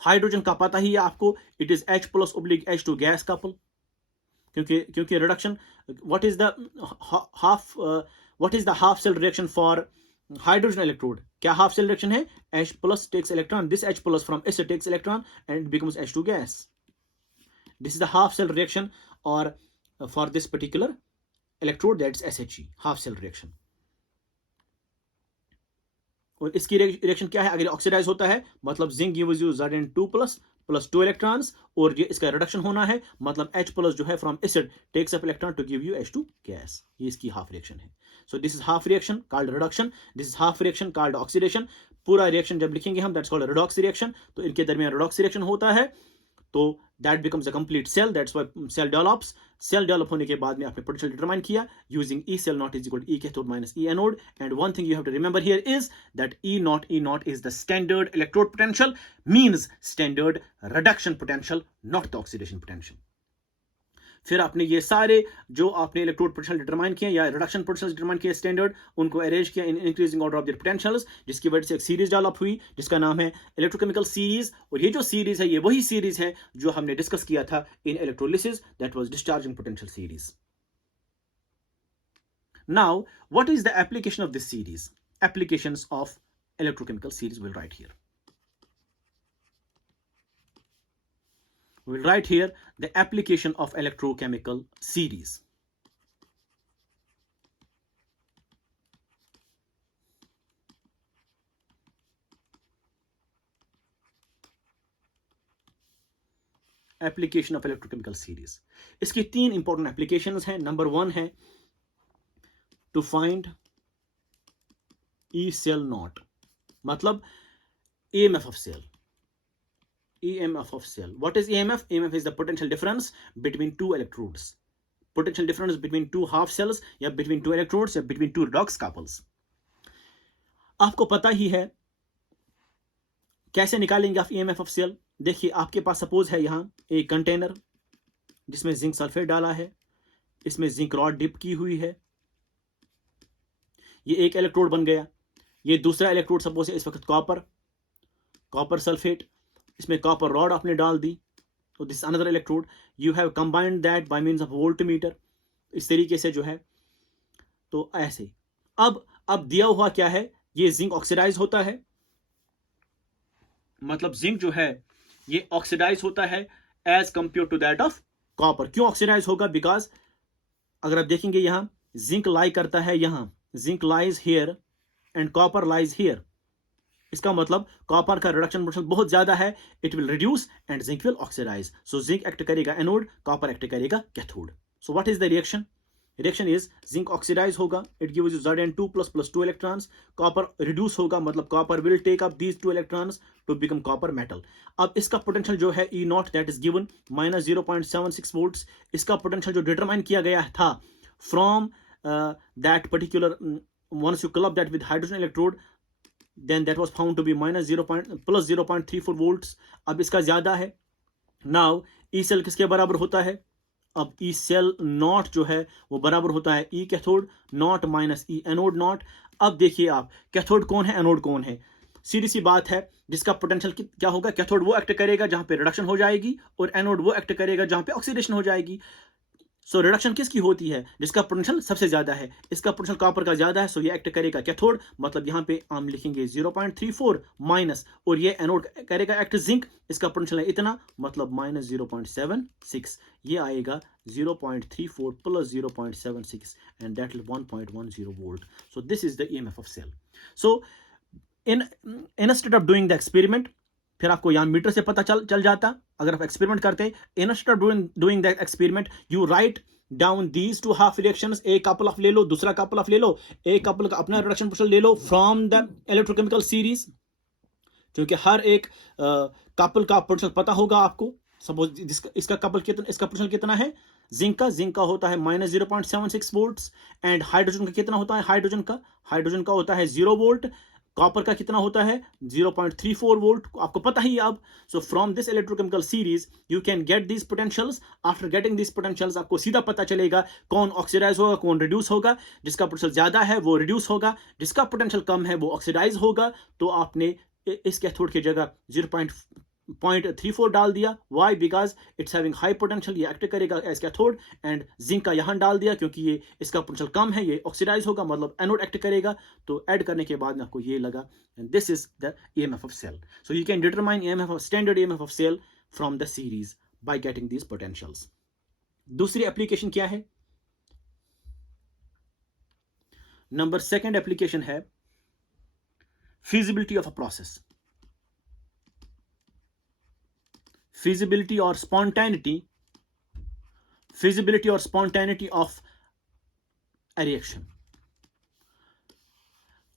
Hydrogen का पता ही है आपको, it is H plus oblique H2 gas couple, क्योंकि reduction, what is the half cell reaction for hydrogen electrode? क्या half cell reaction है? H plus takes electron, this H plus from acid takes electron and becomes H2 gas. This is the half cell reaction और for this particular electrode, that's SHE, half cell reaction. और इसकी reaction क्या है? अगर oxidise होता है मतलब zinc gives you Zn2 plus 2 electrons, और ये इसका रिडक्शन होना है मतलब H प्लस जो है from acid takes up electron to give you H2 gas. ये इसकी हाफ रिएक्शन है. So this is half reaction called reduction, this is half reaction called oxidation. पूरा रिएक्शन जब लिखेंगे हम, दैट्स कॉल्ड रिडॉक्स रिएक्शन. तो इनके दरमियान रिडॉक्स रिएक्शन होता है, तो that becomes a complete cell. That's why cell develops. Cell develop होने के बाद में आपने पोटेंशियल डिटरमाइन किया using E cell naught is equal to E cathode minus E anode. And one thing you have to remember here is that E naught is the standard electrode potential, means standard reduction potential, not the oxidation potential. फिर आपने ये सारे जो आपने electrode potential determine किए या reduction potential determine किए standard, उनको अरेंज किया in increasing order of their potentials, जिसकी वजह से एक सीरीज डेवलप हुई जिसका नाम है इलेक्ट्रोकेमिकल सीरीज. और ये जो सीरीज है ये वही सीरीज है जो हमने डिस्कस किया था in electrolysis, that was discharging potential series. Now what is the application of this series? Applications of electrochemical series will write here. We will write here the application of electrochemical series. Application of electrochemical series. इसकी 3 important applications हैं. Number 1 है to find E cell naught, मतलब EMF of cell. EMF of cell. What is EMF? EMF is the potential difference between two electrodes. Potential difference between two half cells या between two electrodes या between two redox couples. आपको पता ही है कैसे निकालेंगे आप EMF of cell. देखिए आपके पास सपोज है यहाँ एक कंटेनर जिसमें जिंक सल्फेट डाला है, इसमें जिंक रॉड डिप की हुई है, ये एक इलेक्ट्रोड बन गया. ये दूसरा इलेक्ट्रोड सपोज है इस वक्त कॉपर सल्फेट, इसमें कॉपर रॉड आपने डाल दी, तो this another electrode. You have combined that bye means of voltmeter. इस तरीके से जो है, तो ऐसे. अब दिया हुआ क्या है? ये जिंक ऑक्सीडाइज होता है, मतलब जिंक जो है ये ऑक्सीडाइज होता है as compare to that of copper. क्यों ऑक्सीडाइज होगा? बिकॉज अगर आप देखेंगे यहां जिंक लाई करता है, यहां zinc lies here and copper lies here. इसका मतलब कॉपर का रिडक्शन पोटेंशियल बहुत ज्यादा है, it will reduce and zinc will oxidise. So zinc act करेगा एनोड, कॉपर एक्ट करेगा cathode. So what is the reaction? Reaction is zinc oxidise होगा, it gives you Zn2 plus 2 electrons, copper reduce होगा, मतलब copper will take up these 2 electrons to become copper metal. अब इसका potential जो है E naught that is given -0.76 volts, इसका potential जो determine किया गया था from that particular, once you club that with hydrogen electrode, then that was found to be plus 0.34 volts। अब इसका ज्यादा है। नाउ ई सेल किसके बराबर होता है? अब ई सेल नॉट जो है वो बराबर होता है ई cathode not minus E anode not. अब देखिए आप, कैथोड कौन है, एनोड कौन है? सीधी सी बात है, जिसका पोटेंशियल क्या होगा, कैथोड वो एक्ट करेगा जहां पे रिडक्शन हो जाएगी, और एनोड वो एक्ट करेगा जहां पे ऑक्सीडेशन हो जाएगी। सो रिडक्शन किसकी होती है? जिसका पोटेंशियल सबसे ज्यादा है। इसका पोटेंशियल कॉपर का ज्यादा है, सो ये एक्ट करेगा कैथोड, मतलब यहाँ पे हम लिखेंगे 0.34 माइनस, और ये एनोड करेगा एक्ट जिंक, इसका पोटेंशियल है इतना, मतलब -0.76। ये आएगा 0.34 plus 0.76 and that is 1.10 volt. So this is the EMF of cell. So instead of doing the experiment, फिर आपको यहाँ मीटर से पता चल जाता। अगर आप एक्सपेरिमेंट करते, instead of doing that experiment, you write down these 2 half reactions, एक कपल ऑफ ले लो, दूसरा कपल ऑफ ले लो, एक कपल का अपना रिडक्शन पोटेंशियल ले लो फ्रॉम द इलेक्ट्रोकेमिकल सीरीज, क्योंकि हर एक कपल का पोटेंशियल पता होगा आपको। सपोज इसका कपल कितना, इसका पोटेंशियल कितना है, जिंक का होता है -0.76 वोल्ट्स, एंड हाइड्रोजन का कितना होता है, हाइड्रोजन का होता है 0 वोल्ट, कॉपर का कितना होता है 0.34 वोल्ट, आपको पता ही अब। So from this electrochemical series you can get these potentials. After getting these potentials आपको सीधा पता चलेगा कौन ऑक्सीडाइज होगा, कौन रिड्यूस होगा। जिसका पोटेंशियल ज्यादा है वो रिड्यूस होगा, जिसका पोटेंशियल कम है वो ऑक्सीडाइज होगा। तो आपने इस कैथोड की जगह 0.34 डाल दिया। Why? Because it's having high potential, ये एक्ट करेगा एज कैथोड, एंड जिंक का यहाँ डाल दिया क्योंकि ये इसका पोटेंशियल कम है, ये ऑक्सीडाइज होगा, मतलब एनोड एक्ट करेगा। तो ऐड करने के बाद आपको ये लगा, and this is the EMF of cell. So you can determine EMF of standard EMF of cell from the series by getting these potentials. दूसरी एप्लीकेशन क्या है? नंबर सेकंड एप्लीकेशन है feasibility of a process, feasibility or spontaneity of a reaction।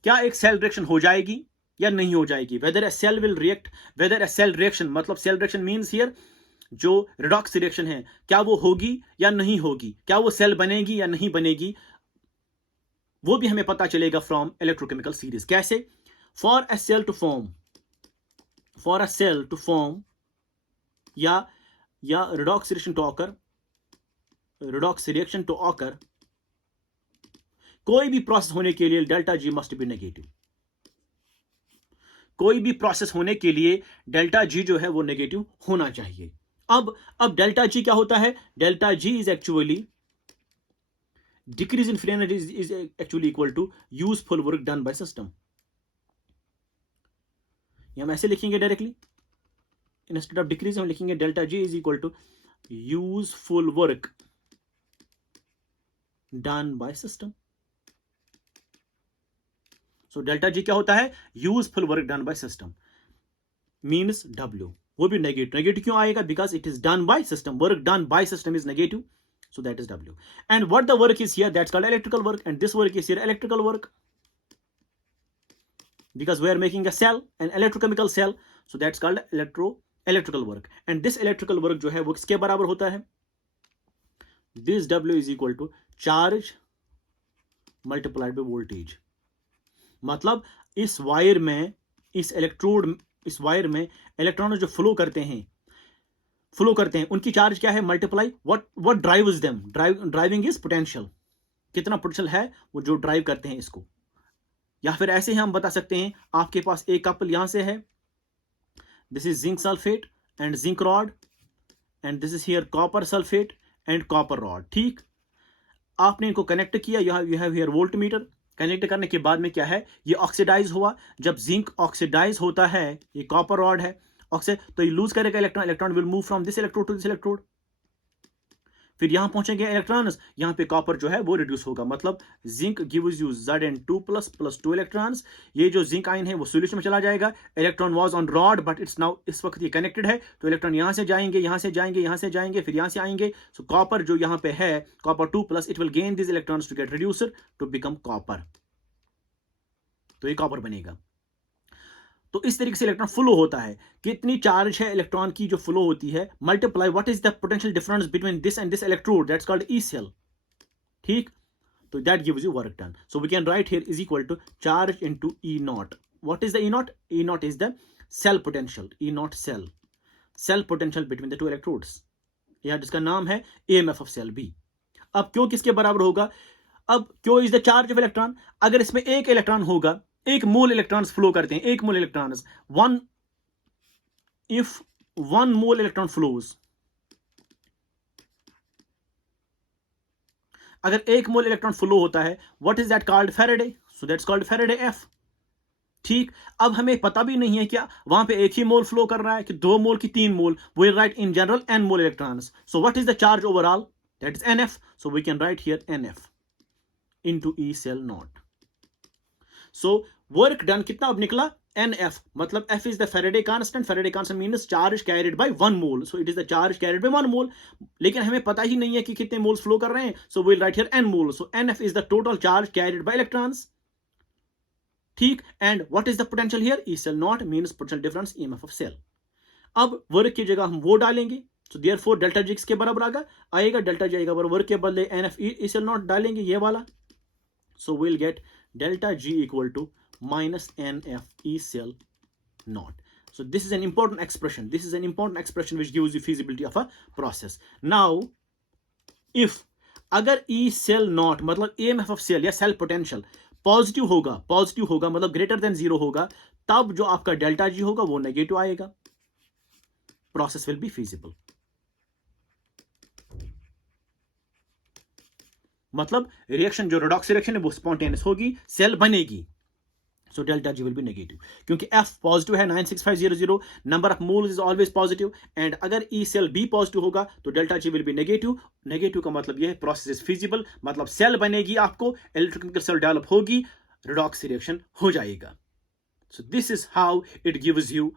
क्या एक cell reaction हो जाएगी या नहीं हो जाएगी? whether a cell will react, whether a cell reaction, मतलब cell reaction means here जो रिडॉक्स रिएक्शन है, क्या वो होगी या नहीं होगी, क्या वो सेल बनेगी या नहीं बनेगी, वो भी हमें पता चलेगा फ्रॉम इलेक्ट्रोकेमिकल सीरीज। कैसे? For a cell to form या redox reaction to occur, कोई भी प्रोसेस होने के लिए delta G must be negative. कोई भी प्रोसेस होने के लिए डेल्टा G जो है वो नेगेटिव होना चाहिए। अब डेल्टा G क्या होता है? Delta G is actually decrease in free energy is actually equal to useful work done by system. हम ऐसे लिखेंगे डायरेक्टली, इंस्टेड ऑफ डिक्रीज हम लिखेंगे delta G is equal to useful work done by system. So delta G क्या होता है? Useful work done by system means W, वो भी नेगेटिव क्यों आएगा? Because it is done by system, work done by system is negative, so that is W, and what the work is here, that's called electrical work, and this work is here electrical work, because we are making a cell, an electrochemical cell, so that's called electrical work, and this electrical work जो है वो किसके बराबर होता है? this W is equal to charge multiplied by voltage। मतलब इस wire में, इस वायर में इलेक्ट्रॉन जो फ्लो करते हैं उनकी चार्ज क्या है? Multiply what drives them, driving is potential, कितना पोटेंशियल है वो जो ड्राइव करते हैं इसको। या फिर ऐसे ही हम बता सकते हैं, आपके पास एक कपल यहां से है, this is zinc sulphate and zinc rod, and this is here copper sulphate and copper rod. ठीक, आपने इनको कनेक्ट किया, you have here volt meter. Connect करने के बाद में क्या है? ये ऑक्सीडाइज हुआ। जब जिंक ऑक्सीडाइज होता है, ये कॉपर रॉड है, ऑक्साइड, तो ये लूज करेगा electron will move from this electrode to this electrode. फिर यहां पहुंचेंगे इलेक्ट्रॉन्स, यहां पे कॉपर जो है वो रिड्यूस होगा, मतलब zinc gives you Zn2 plus 2 electrons. ये जो जिंक आयन है वो सोल्यूशन में चला जाएगा। Electron was on rod but it's now, इस वक्त ये कनेक्टेड है, तो इलेक्ट्रॉन यहां से जाएंगे, यहां से जाएंगे, यहां से जाएंगे, फिर यहां से आएंगे। सो कॉपर जो यहां पे है, copper 2 plus, it will gain this electrons to get reducer to become copper, तो ये कॉपर बनेगा। तो इस तरीके से इलेक्ट्रॉन फ्लो होता है। कितनी चार्ज है इलेक्ट्रॉन की जो फ्लो होती है, multiply what is the potential difference between this and this electrode, that's called E cell. ठीक, तो that gives you work done. So we can write here is equal to charge into E naught. What is the E naught? E naught is the cell potential, E naught cell potential between the two electrodes, या जिसका नाम है AMF of cell B. अब क्यों किसके बराबर होगा? अब क्यों is the charge of electron, अगर इसमें एक इलेक्ट्रॉन होगा, एक मोल इलेक्ट्रॉन्स फ्लो करते हैं, एक मोल electrons, one, if 1 mole electron flows, अगर एक मोल इलेक्ट्रॉन फ्लो होता है, what is that called? Faraday, so that's called Faraday F. ठीक, अब हमें पता भी नहीं है क्या वहां पे एक ही मोल फ्लो कर रहा है कि 2 मोल की 3 mole, we write in general n mole electrons, so what is the charge overall? That is nf, so we can write here nf into E cell naught. So work done कितना अब निकला? NF, मतलब F is the Faraday constant. Faraday constant means charge carried by 1 mole. So it is the charge carried by 1 mole. लेकिन हमें पता ही नहीं है कि कितने moles flow कर रहे हैं. So we'll write here n mole. So NF is the total charge carried by electrons. ठीक, and what is the potential here? E cell naught means potential difference EMF of cell. अब work की जगह हम वो डालेंगे, so therefore delta G किसके बराबर आएगा? डेल्टा जी आएगा वर्क के बदले NF E cell naught डालेंगे, ये वाला। So we'll get delta G equal to minus NF E cell naught. So this is an important expression. This is an important expression which gives you feasibility of a process. Now, if अगर E cell naught मतलब EMF of cell या cell potential positive होगा मतलब greater than 0 होगा, तब जो आपका delta G होगा वो नेगेटिव आएगा, प्रोसेस विल बी फीजिबल। मतलब रिएक्शन जो रेडॉक्स रिएक्शन है वो स्पॉन्टेनियस होगी, सेल बनेगी, so delta G will be negative, क्योंकि एफ पॉजिटिव है 96500, number of moles is always positive, and अगर ई सेल बी पॉजिटिव होगा तो delta G will be negative. Negative का मतलब यह है प्रोसेस इज फीजिबल, मतलब सेल बनेगी, आपको इलेक्ट्रोकेमिकल सेल डेवलप होगी, रेडॉक्स रिएक्शन हो जाएगा। सो this is how it gives you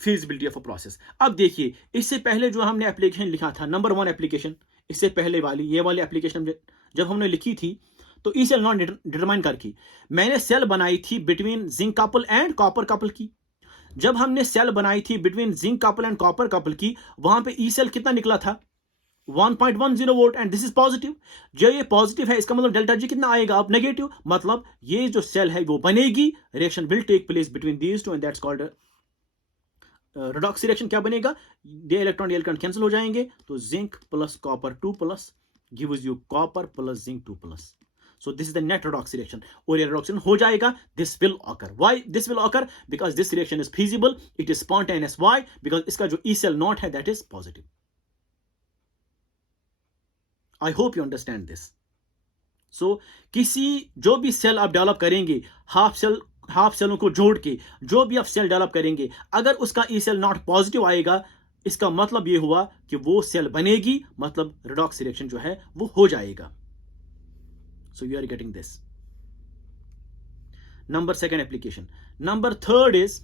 feasibility of a process. अब देखिए, इससे पहले जो हमने एप्लीकेशन लिखा था, नंबर 1 एप्लीकेशन, इससे पहले वाली ये वाली एप्लीकेशन जब हमने लिखी थी, तो ई सेल नॉट डिटरमाइन करके मैंने सेल बनाई थी between zinc couple and copper couple की। जब हमने सेल बनाई थी between zinc couple and copper couple की, वहां पे ई सेल कितना निकला था? 1.10 volt, and this is positive. जो ये पॉजिटिव है, इसका मतलब डेल्टा जी कितना आएगा? अब नेगेटिव, मतलब ये जो सेल है वो बनेगी, reaction will take place between these two, and that's called redox reaction. क्या बनेगा? ये इलेक्ट्रॉन कैंसिल हो जाएंगे, तो zinc plus copper 2 plus gives you copper plus zinc 2 plus. So this is the net redox reaction, और ये reduction हो जाएगा। This will occur, why this will occur? Because this reaction is feasible, it is spontaneous. Why? Because इसका जो E cell not है that is positive. I hope you understand this. So किसी जो भी सेल आप develop करेंगे, half सेलों को जोड़ के जो भी आप सेल डेवलप करेंगे, अगर उसका ई सेल नॉट पॉजिटिव आएगा, इसका मतलब यह हुआ कि वो सेल बनेगी, मतलब रेडॉक्स रिएक्शन जो है वो हो जाएगा। So you are getting this. Number 2 application. Number 3 is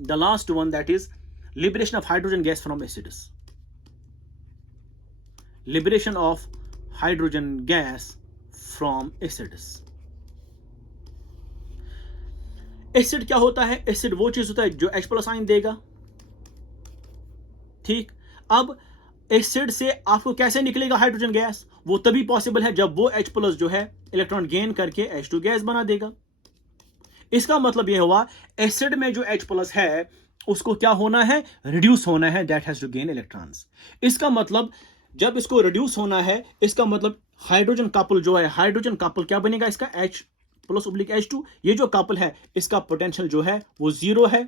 the last one, that is liberation of hydrogen gas from acids. Liberation of hydrogen gas from acids. Acid क्या होता है? एसिड वो चीज होता है जो H+ आयन देगा। ठीक, अब एसिड से आपको कैसे निकलेगा हाइड्रोजन गैस? वो तभी पॉसिबल है जब वो H+ जो है इलेक्ट्रॉन गेन करके H2 गैस बना देगा। इसका मतलब यह हुआ एसिड में जो H+ है उसको क्या होना है? रिड्यूस होना है, that has to gain electrons. इसका मतलब जब इसको रिड्यूस होना है, इसका मतलब हाइड्रोजन कपल जो है, हाइड्रोजन कपल क्या बनेगा इसका? H+/H2। ये जो कपल है इसका पोटेंशियल जो है वो 0 है,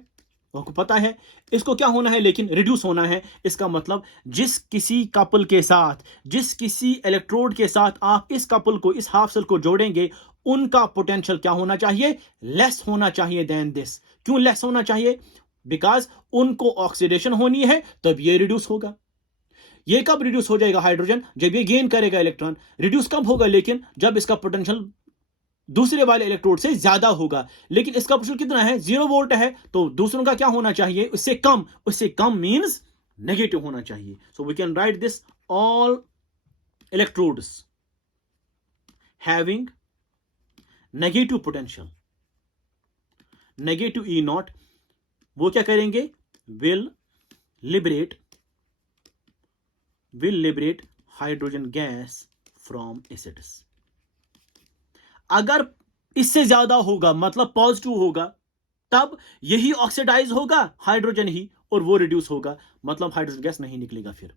आपको पता है। इसको क्या होना है? लेकिन रिड्यूस होना है। इसका मतलब जिस किसी कपल के साथ, जिस किसी इलेक्ट्रोड के साथ आप इस कपल को, इस हाफ सेल को जोड़ेंगे, उनका पोटेंशियल क्या होना चाहिए? लेस होना चाहिए देन दिस। क्यों लेस होना चाहिए? बिकॉज उनको ऑक्सीडेशन होनी है, तब ये रिड्यूस होगा। ये कब रिड्यूस हो जाएगा हाइड्रोजन? जब ये गेन करेगा इलेक्ट्रॉन। रिड्यूस कब होगा? लेकिन जब इसका पोटेंशियल दूसरे वाले इलेक्ट्रोड से ज्यादा होगा। लेकिन इसका पोटेंशियल कितना है? 0 वोल्ट है, तो दूसरों का क्या होना चाहिए? उससे कम। उससे कम मींस नेगेटिव होना चाहिए। So we can write this, all electrodes having negative potential, negative E naught, वो क्या करेंगे? Will liberate hydrogen gas from acids. अगर इससे ज्यादा होगा मतलब पॉजिटिव होगा, तब यही ऑक्सीडाइज होगा हाइड्रोजन ही, और वो रिड्यूस होगा, मतलब हाइड्रोजन गैस नहीं निकलेगा फिर।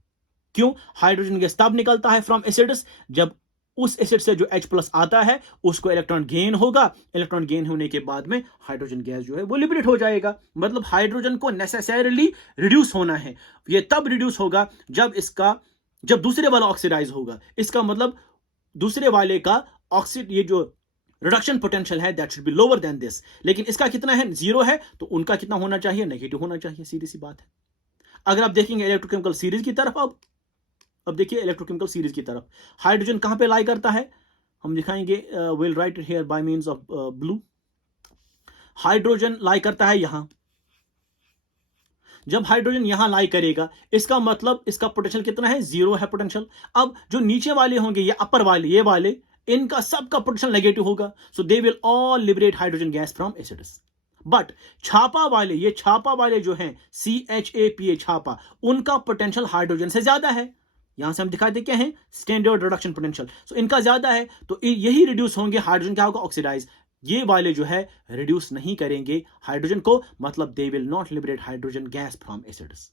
क्यों? हाइड्रोजन गैस तब निकलता है फ्रॉम एसिड्स जब उस एसिड से जो H+ आता है उसको इलेक्ट्रॉन गेन होगा। इलेक्ट्रॉन गेन होने के बाद में हाइड्रोजन गैस जो है वो लिबरेट हो जाएगा। मतलब हाइड्रोजन को नेसेसरीली रिड्यूस होना है। ये तब रिड्यूस होगा जब दूसरे वाला ऑक्सीडाइज होगा। इसका मतलब दूसरे वाले का ये जो रिडक्शन पोटेंशियल है that should be lower than this. लेकिन इसका कितना है? 0 है, तो उनका कितना होना चाहिए? नेगेटिव होना चाहिए। सीधी सी बात है। अगर आप देखेंगे इलेक्ट्रोकेमिकल सीरीज की तरफ, अब देखिए इलेक्ट्रोकेमिकल सीरीज की तरफ, हाइड्रोजन कहां पे लाई करता है? हम दिखाएंगे, will write it here by means of blue. Hydrogen lie करता है यहां। जब हाइड्रोजन यहां लाई करेगा, इसका मतलब इसका पोटेंशियल कितना है? 0 है पोटेंशियल। अब जो नीचे वाले होंगे, ये अपर वाले, ये वाले, इनका सबका पोटेंशियल नेगेटिव होगा। So they will all liberate hydrogen gas from acids. But छापा वाले जो हैं CHAPA छापा, उनका पोटेंशियल हाइड्रोजन से ज्यादा है। यहां से हम दिखाते क्या है? Standard reduction potential. सो इनका ज्यादा है, तो यही रिड्यूस होंगे। हाइड्रोजन क्या होगा? ऑक्सीडाइज। ये वाले जो है रिड्यूस नहीं करेंगे हाइड्रोजन को, मतलब they will not liberate hydrogen gas from acids.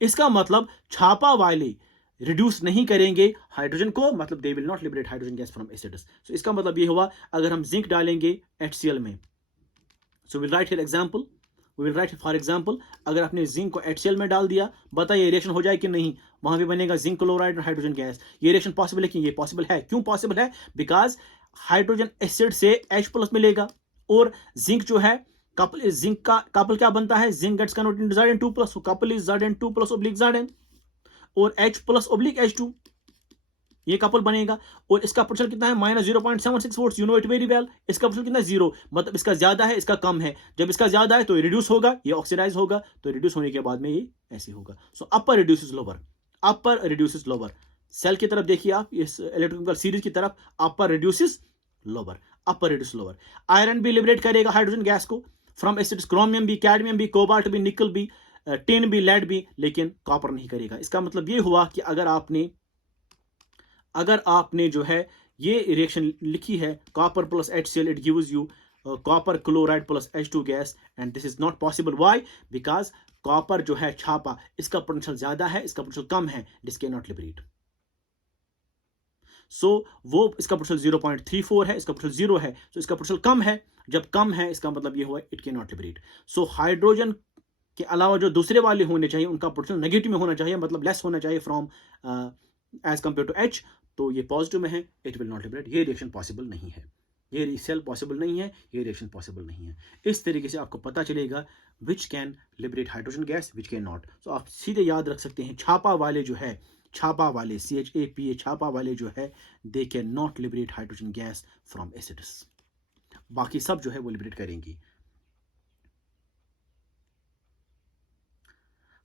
इसका मतलब छापा वाले रिड्यूस नहीं करेंगे हाइड्रोजन को, मतलब they will not liberate hydrogen gas from acids. So इसका मतलब ये हुआ, अगर हम जिंक डालेंगे HCl में, so will write here example, we will write for example, अगर आपने जिंक को HCl में डाल दिया, बताइए रिएक्शन हो जाए कि नहीं? वहां पे बनेगा जिंक क्लोराइड और हाइड्रोजन गैस। ये रिएक्शन पॉसिबल है कि? ये पॉसिबल है। क्यों पॉसिबल है? बिकॉज हाइड्रोजन एसिड से H+ मिलेगा, और जिंक जो है कपल, जिंक का कपल क्या बनता है? Zinc gets converted into Zn2+, so couple is Zn2+/Zn, और H+/H2, ये कपल बनेगा। और इसका पोटेंशियल कितना है? -0.76 volts. You know it very well. इसका पोटेंशियल कितना है? 0। मतलब इसका ज्यादा है, इसका कम है। जब इसका ज्यादा है तो ये रिड्यूस होगा, ये ऑक्सीडाइज होगा, तो रिड्यूस होने के बाद में ये ऐसे होगा। सो अपर रिड्यूसेस लोअर, सेल की तरफ देखिए आप, इस इलेक्ट्रोकेमिकल सीरीज की तरफ, अपर रिड्यूसेस लोअर। आयरन भी लिबरेट करेगा हाइड्रोजन गैस को फ्रॉम एसिड्स, क्रोमियम भी, कैडमियम भी, कोबाल्ट भी, निकल भी, टिन भी, लेड भी, लेकिन कॉपर नहीं करेगा। इसका मतलब ये हुआ कि अगर आपने जो है ये रिएक्शन लिखी है, copper plus HCl, it gives you copper chloride plus H2 gas, and this is not possible. Why? Because copper जो है छापा, इसका पोटेंशियल ज्यादा है, इसका पोटेंशियल कम है, दिस कैन नॉट लिबरेट। सो वो इसका पोटेंशियल 0.34 है, इसका पोटेंशियल 0 है, तो इसका पोटेंशियल कम है। जब कम है, इसका मतलब ये हुआ it can not liberate. So hydrogen के अलावा जो दूसरे वाले होने चाहिए, उनका पोटेंशियल नेगेटिव में होना चाहिए, मतलब लेस होना चाहिए from as compare to H। तो ये पॉजिटिव में है, इट विल नॉट लिबरेट। ये रिएक्शन पॉसिबल नहीं है, ये सेल पॉसिबल नहीं है, ये रिएक्शन पॉसिबल नहीं है। इस तरीके से आपको पता चलेगा which can liberate hydrogen gas, which can not. तो आप सीधे याद रख सकते हैं, छापा वाले CHAPA छापा वाले जो है, they can not liberate hydrogen gas from acids. बाकी सब जो है वो लिबरेट करेंगी।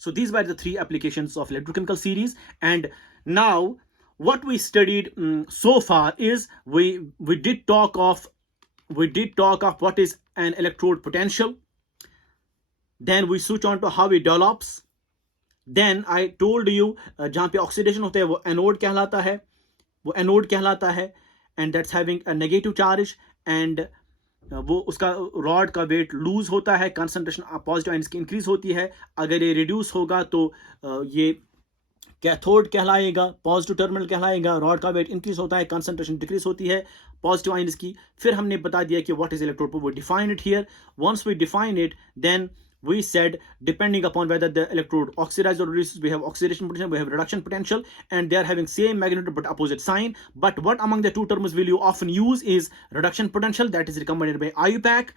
So these were the 3 applications of electrochemical series, and now what we studied so far is we did talk of what is an electrode potential, then we switch on to how it develops, then I told you जहां पे oxidation होता है वो anode कहलाता है, and that's having a negative charge, and वो उसका rod का वेट लूज होता है, कंसंट्रेशन पॉजिटिव आयंस की इंक्रीज होती है। अगर ये रिड्यूस होगा तो ये कैथोड कहलाएगा, पॉजिटिव टर्मिनल कहलाएगा। रॉड का वेट इंक्रीज होता है, कंसंट्रेशन डिक्रीज होती है पॉजिटिव आयंस की। फिर हमने बता दिया कि व्हाट इज इलेक्ट्रोड, वो define it here. Once we define it, then we said depending upon whether the electrode oxidizes or reduces, we have oxidation potential, we have reduction potential, and they are having same magnitude but opposite sign. But what among the two terms will you often use is reduction potential, that is recommended by IUPAC,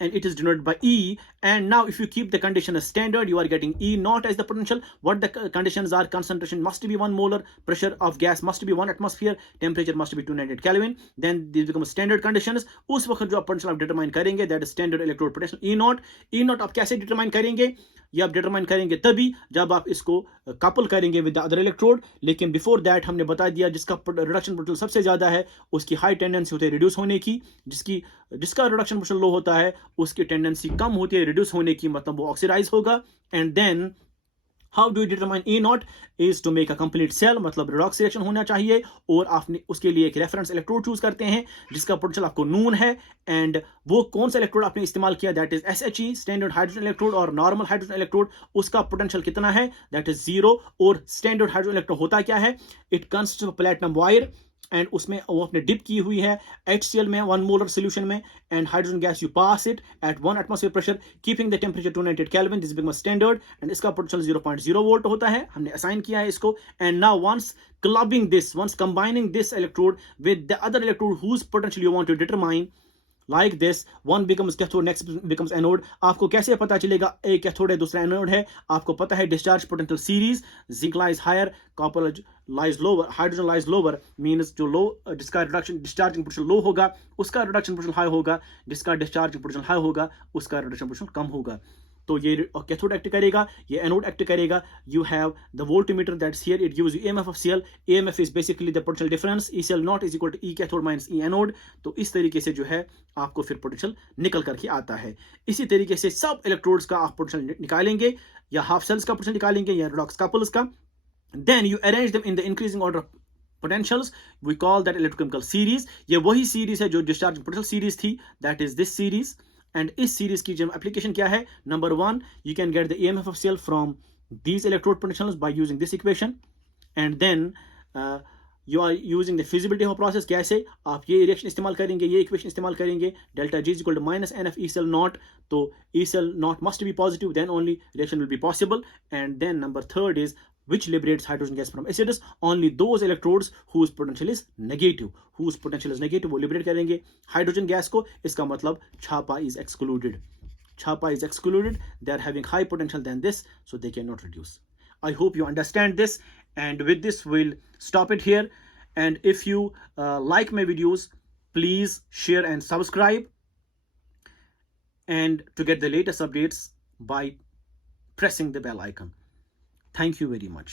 and it is denoted by E, And now if you keep the condition as standard, you are getting E naught as the potential. What the conditions are: concentration must be 1 molar, pressure of gas must be 1 atmosphere, temperature must be 298 Kelvin. Then these become standard conditions. उस वक्त जो आप potential आप determine करेंगे, that is standard electrode potential E naught. E naught आप कैसे determine करेंगे? ये आप डिटरमाइन करेंगे तभी जब आप इसको कपल करेंगे विद द अदर इलेक्ट्रोड. लेकिन बिफोर दैट हमने बता दिया जिसका रिडक्शन पोटेंशियल सबसे ज्यादा है उसकी हाई टेंडेंसी होती है रिड्यूस होने की, जिसका रिडक्शन पोटेंशियल लो होता है उसकी टेंडेंसी कम होती है रिड्यूस होने की, मतलब वो ऑक्सीडाइज होगा. And then how do you determine E naught is to make a complete cell, मतलब रिडॉक्स रिएक्शन होना चाहिए और आपने उसके लिए एक रेफरेंस इलेक्ट्रोड चूज करते हैं जिसका पोटेंशियल आपको नून है. एंड वो कौन सा इलेक्ट्रोड आपने इस्तेमाल किया, that is SHE standard hydrogen electrode, और नॉर्मल हाइड्रोजन इलेक्ट्रोड उसका पोटेंशियल कितना है, दैट इज 0. और स्टैंडर्ड हाइड्रोजन इलेक्ट्रोड होता क्या है, it consist of platinum wire and उसमें वो आपने डिप की हुई है HCl में 1 मोलर सोल्यूशन में, and hydrogen gas you pass it at 1 atmosphere pressure keeping the temperature 298 kelvin, this become standard. And इसका पोटेंशियल 0.0 वोल्ट होता है, हमने असाइन किया है इसको. And now once clubbing this, once combining this electrode with the other electrode whose potential you want to determine, like this, one becomes cathode, next becomes anode. आपको कैसे पता चलेगा एक कैथोड है दूसरा एनोड है? आपको पता है discharge potential series, zinc lies higher, copper lies lower, hydrogen lies lower, means जो लो जिसका रिडक्शन डिस्चार्जिंग पोटेंशियल लो होगा उसका रिडक्शन पोटेंशियल हाई होगा, जिसका डिस्चार्जिंग पोटेंशियल हाई होगा उसका रिडक्शन पोटेंशियल कम होगा. तो ये कैथोड एक्ट करेगा, ये एनोड एक्ट करेगा. You have the voltmeter that's here, it gives you EMF of Cl. EMF is basically the potential difference, ECl naught is equal to E cathode minus E anode. तो इस तरीके से जो है आपको फिर पोटेंशियल निकल करके आता है. इसी तरीके से सब इलेक्ट्रोड्स का आप पोटेंशियल निकालेंगे, या हाफ सेल्स का पोटेंशियल निकालेंगे या रिडॉक्स कपल्स का. Then you arrange them in the increasing order of potentials, we call that electrochemical series. ये वही सीरीज है जो डिस्चार्ज पोटेंशियल सीरीज थी, that is this series. And इस सीरीज की जो एप्लीकेशन क्या है, number 1 you can get the EMF of Cl from these electrode potentials by using this equation. And then you are using the feasibility of a process. कैसे आप ये reaction इस्तेमाल करेंगे, ये इक्वेशन इस्तेमाल करेंगे, delta G is equal to minus NF ECl naught. तो ECl naught must be positive, then only reaction will be possible. And then number 3 is which liberates hydrogen gas from acids, only those electrodes whose potential is negative, वो liberate करेंगे hydrogen gas को. इसका मतलब छापा is excluded, they are having high potential than this, so they cannot reduce. I hope you understand this, and with this we'll stop it here. And if you like my videos, please share and subscribe, and to get the latest updates by pressing the bell icon. Thank you very much.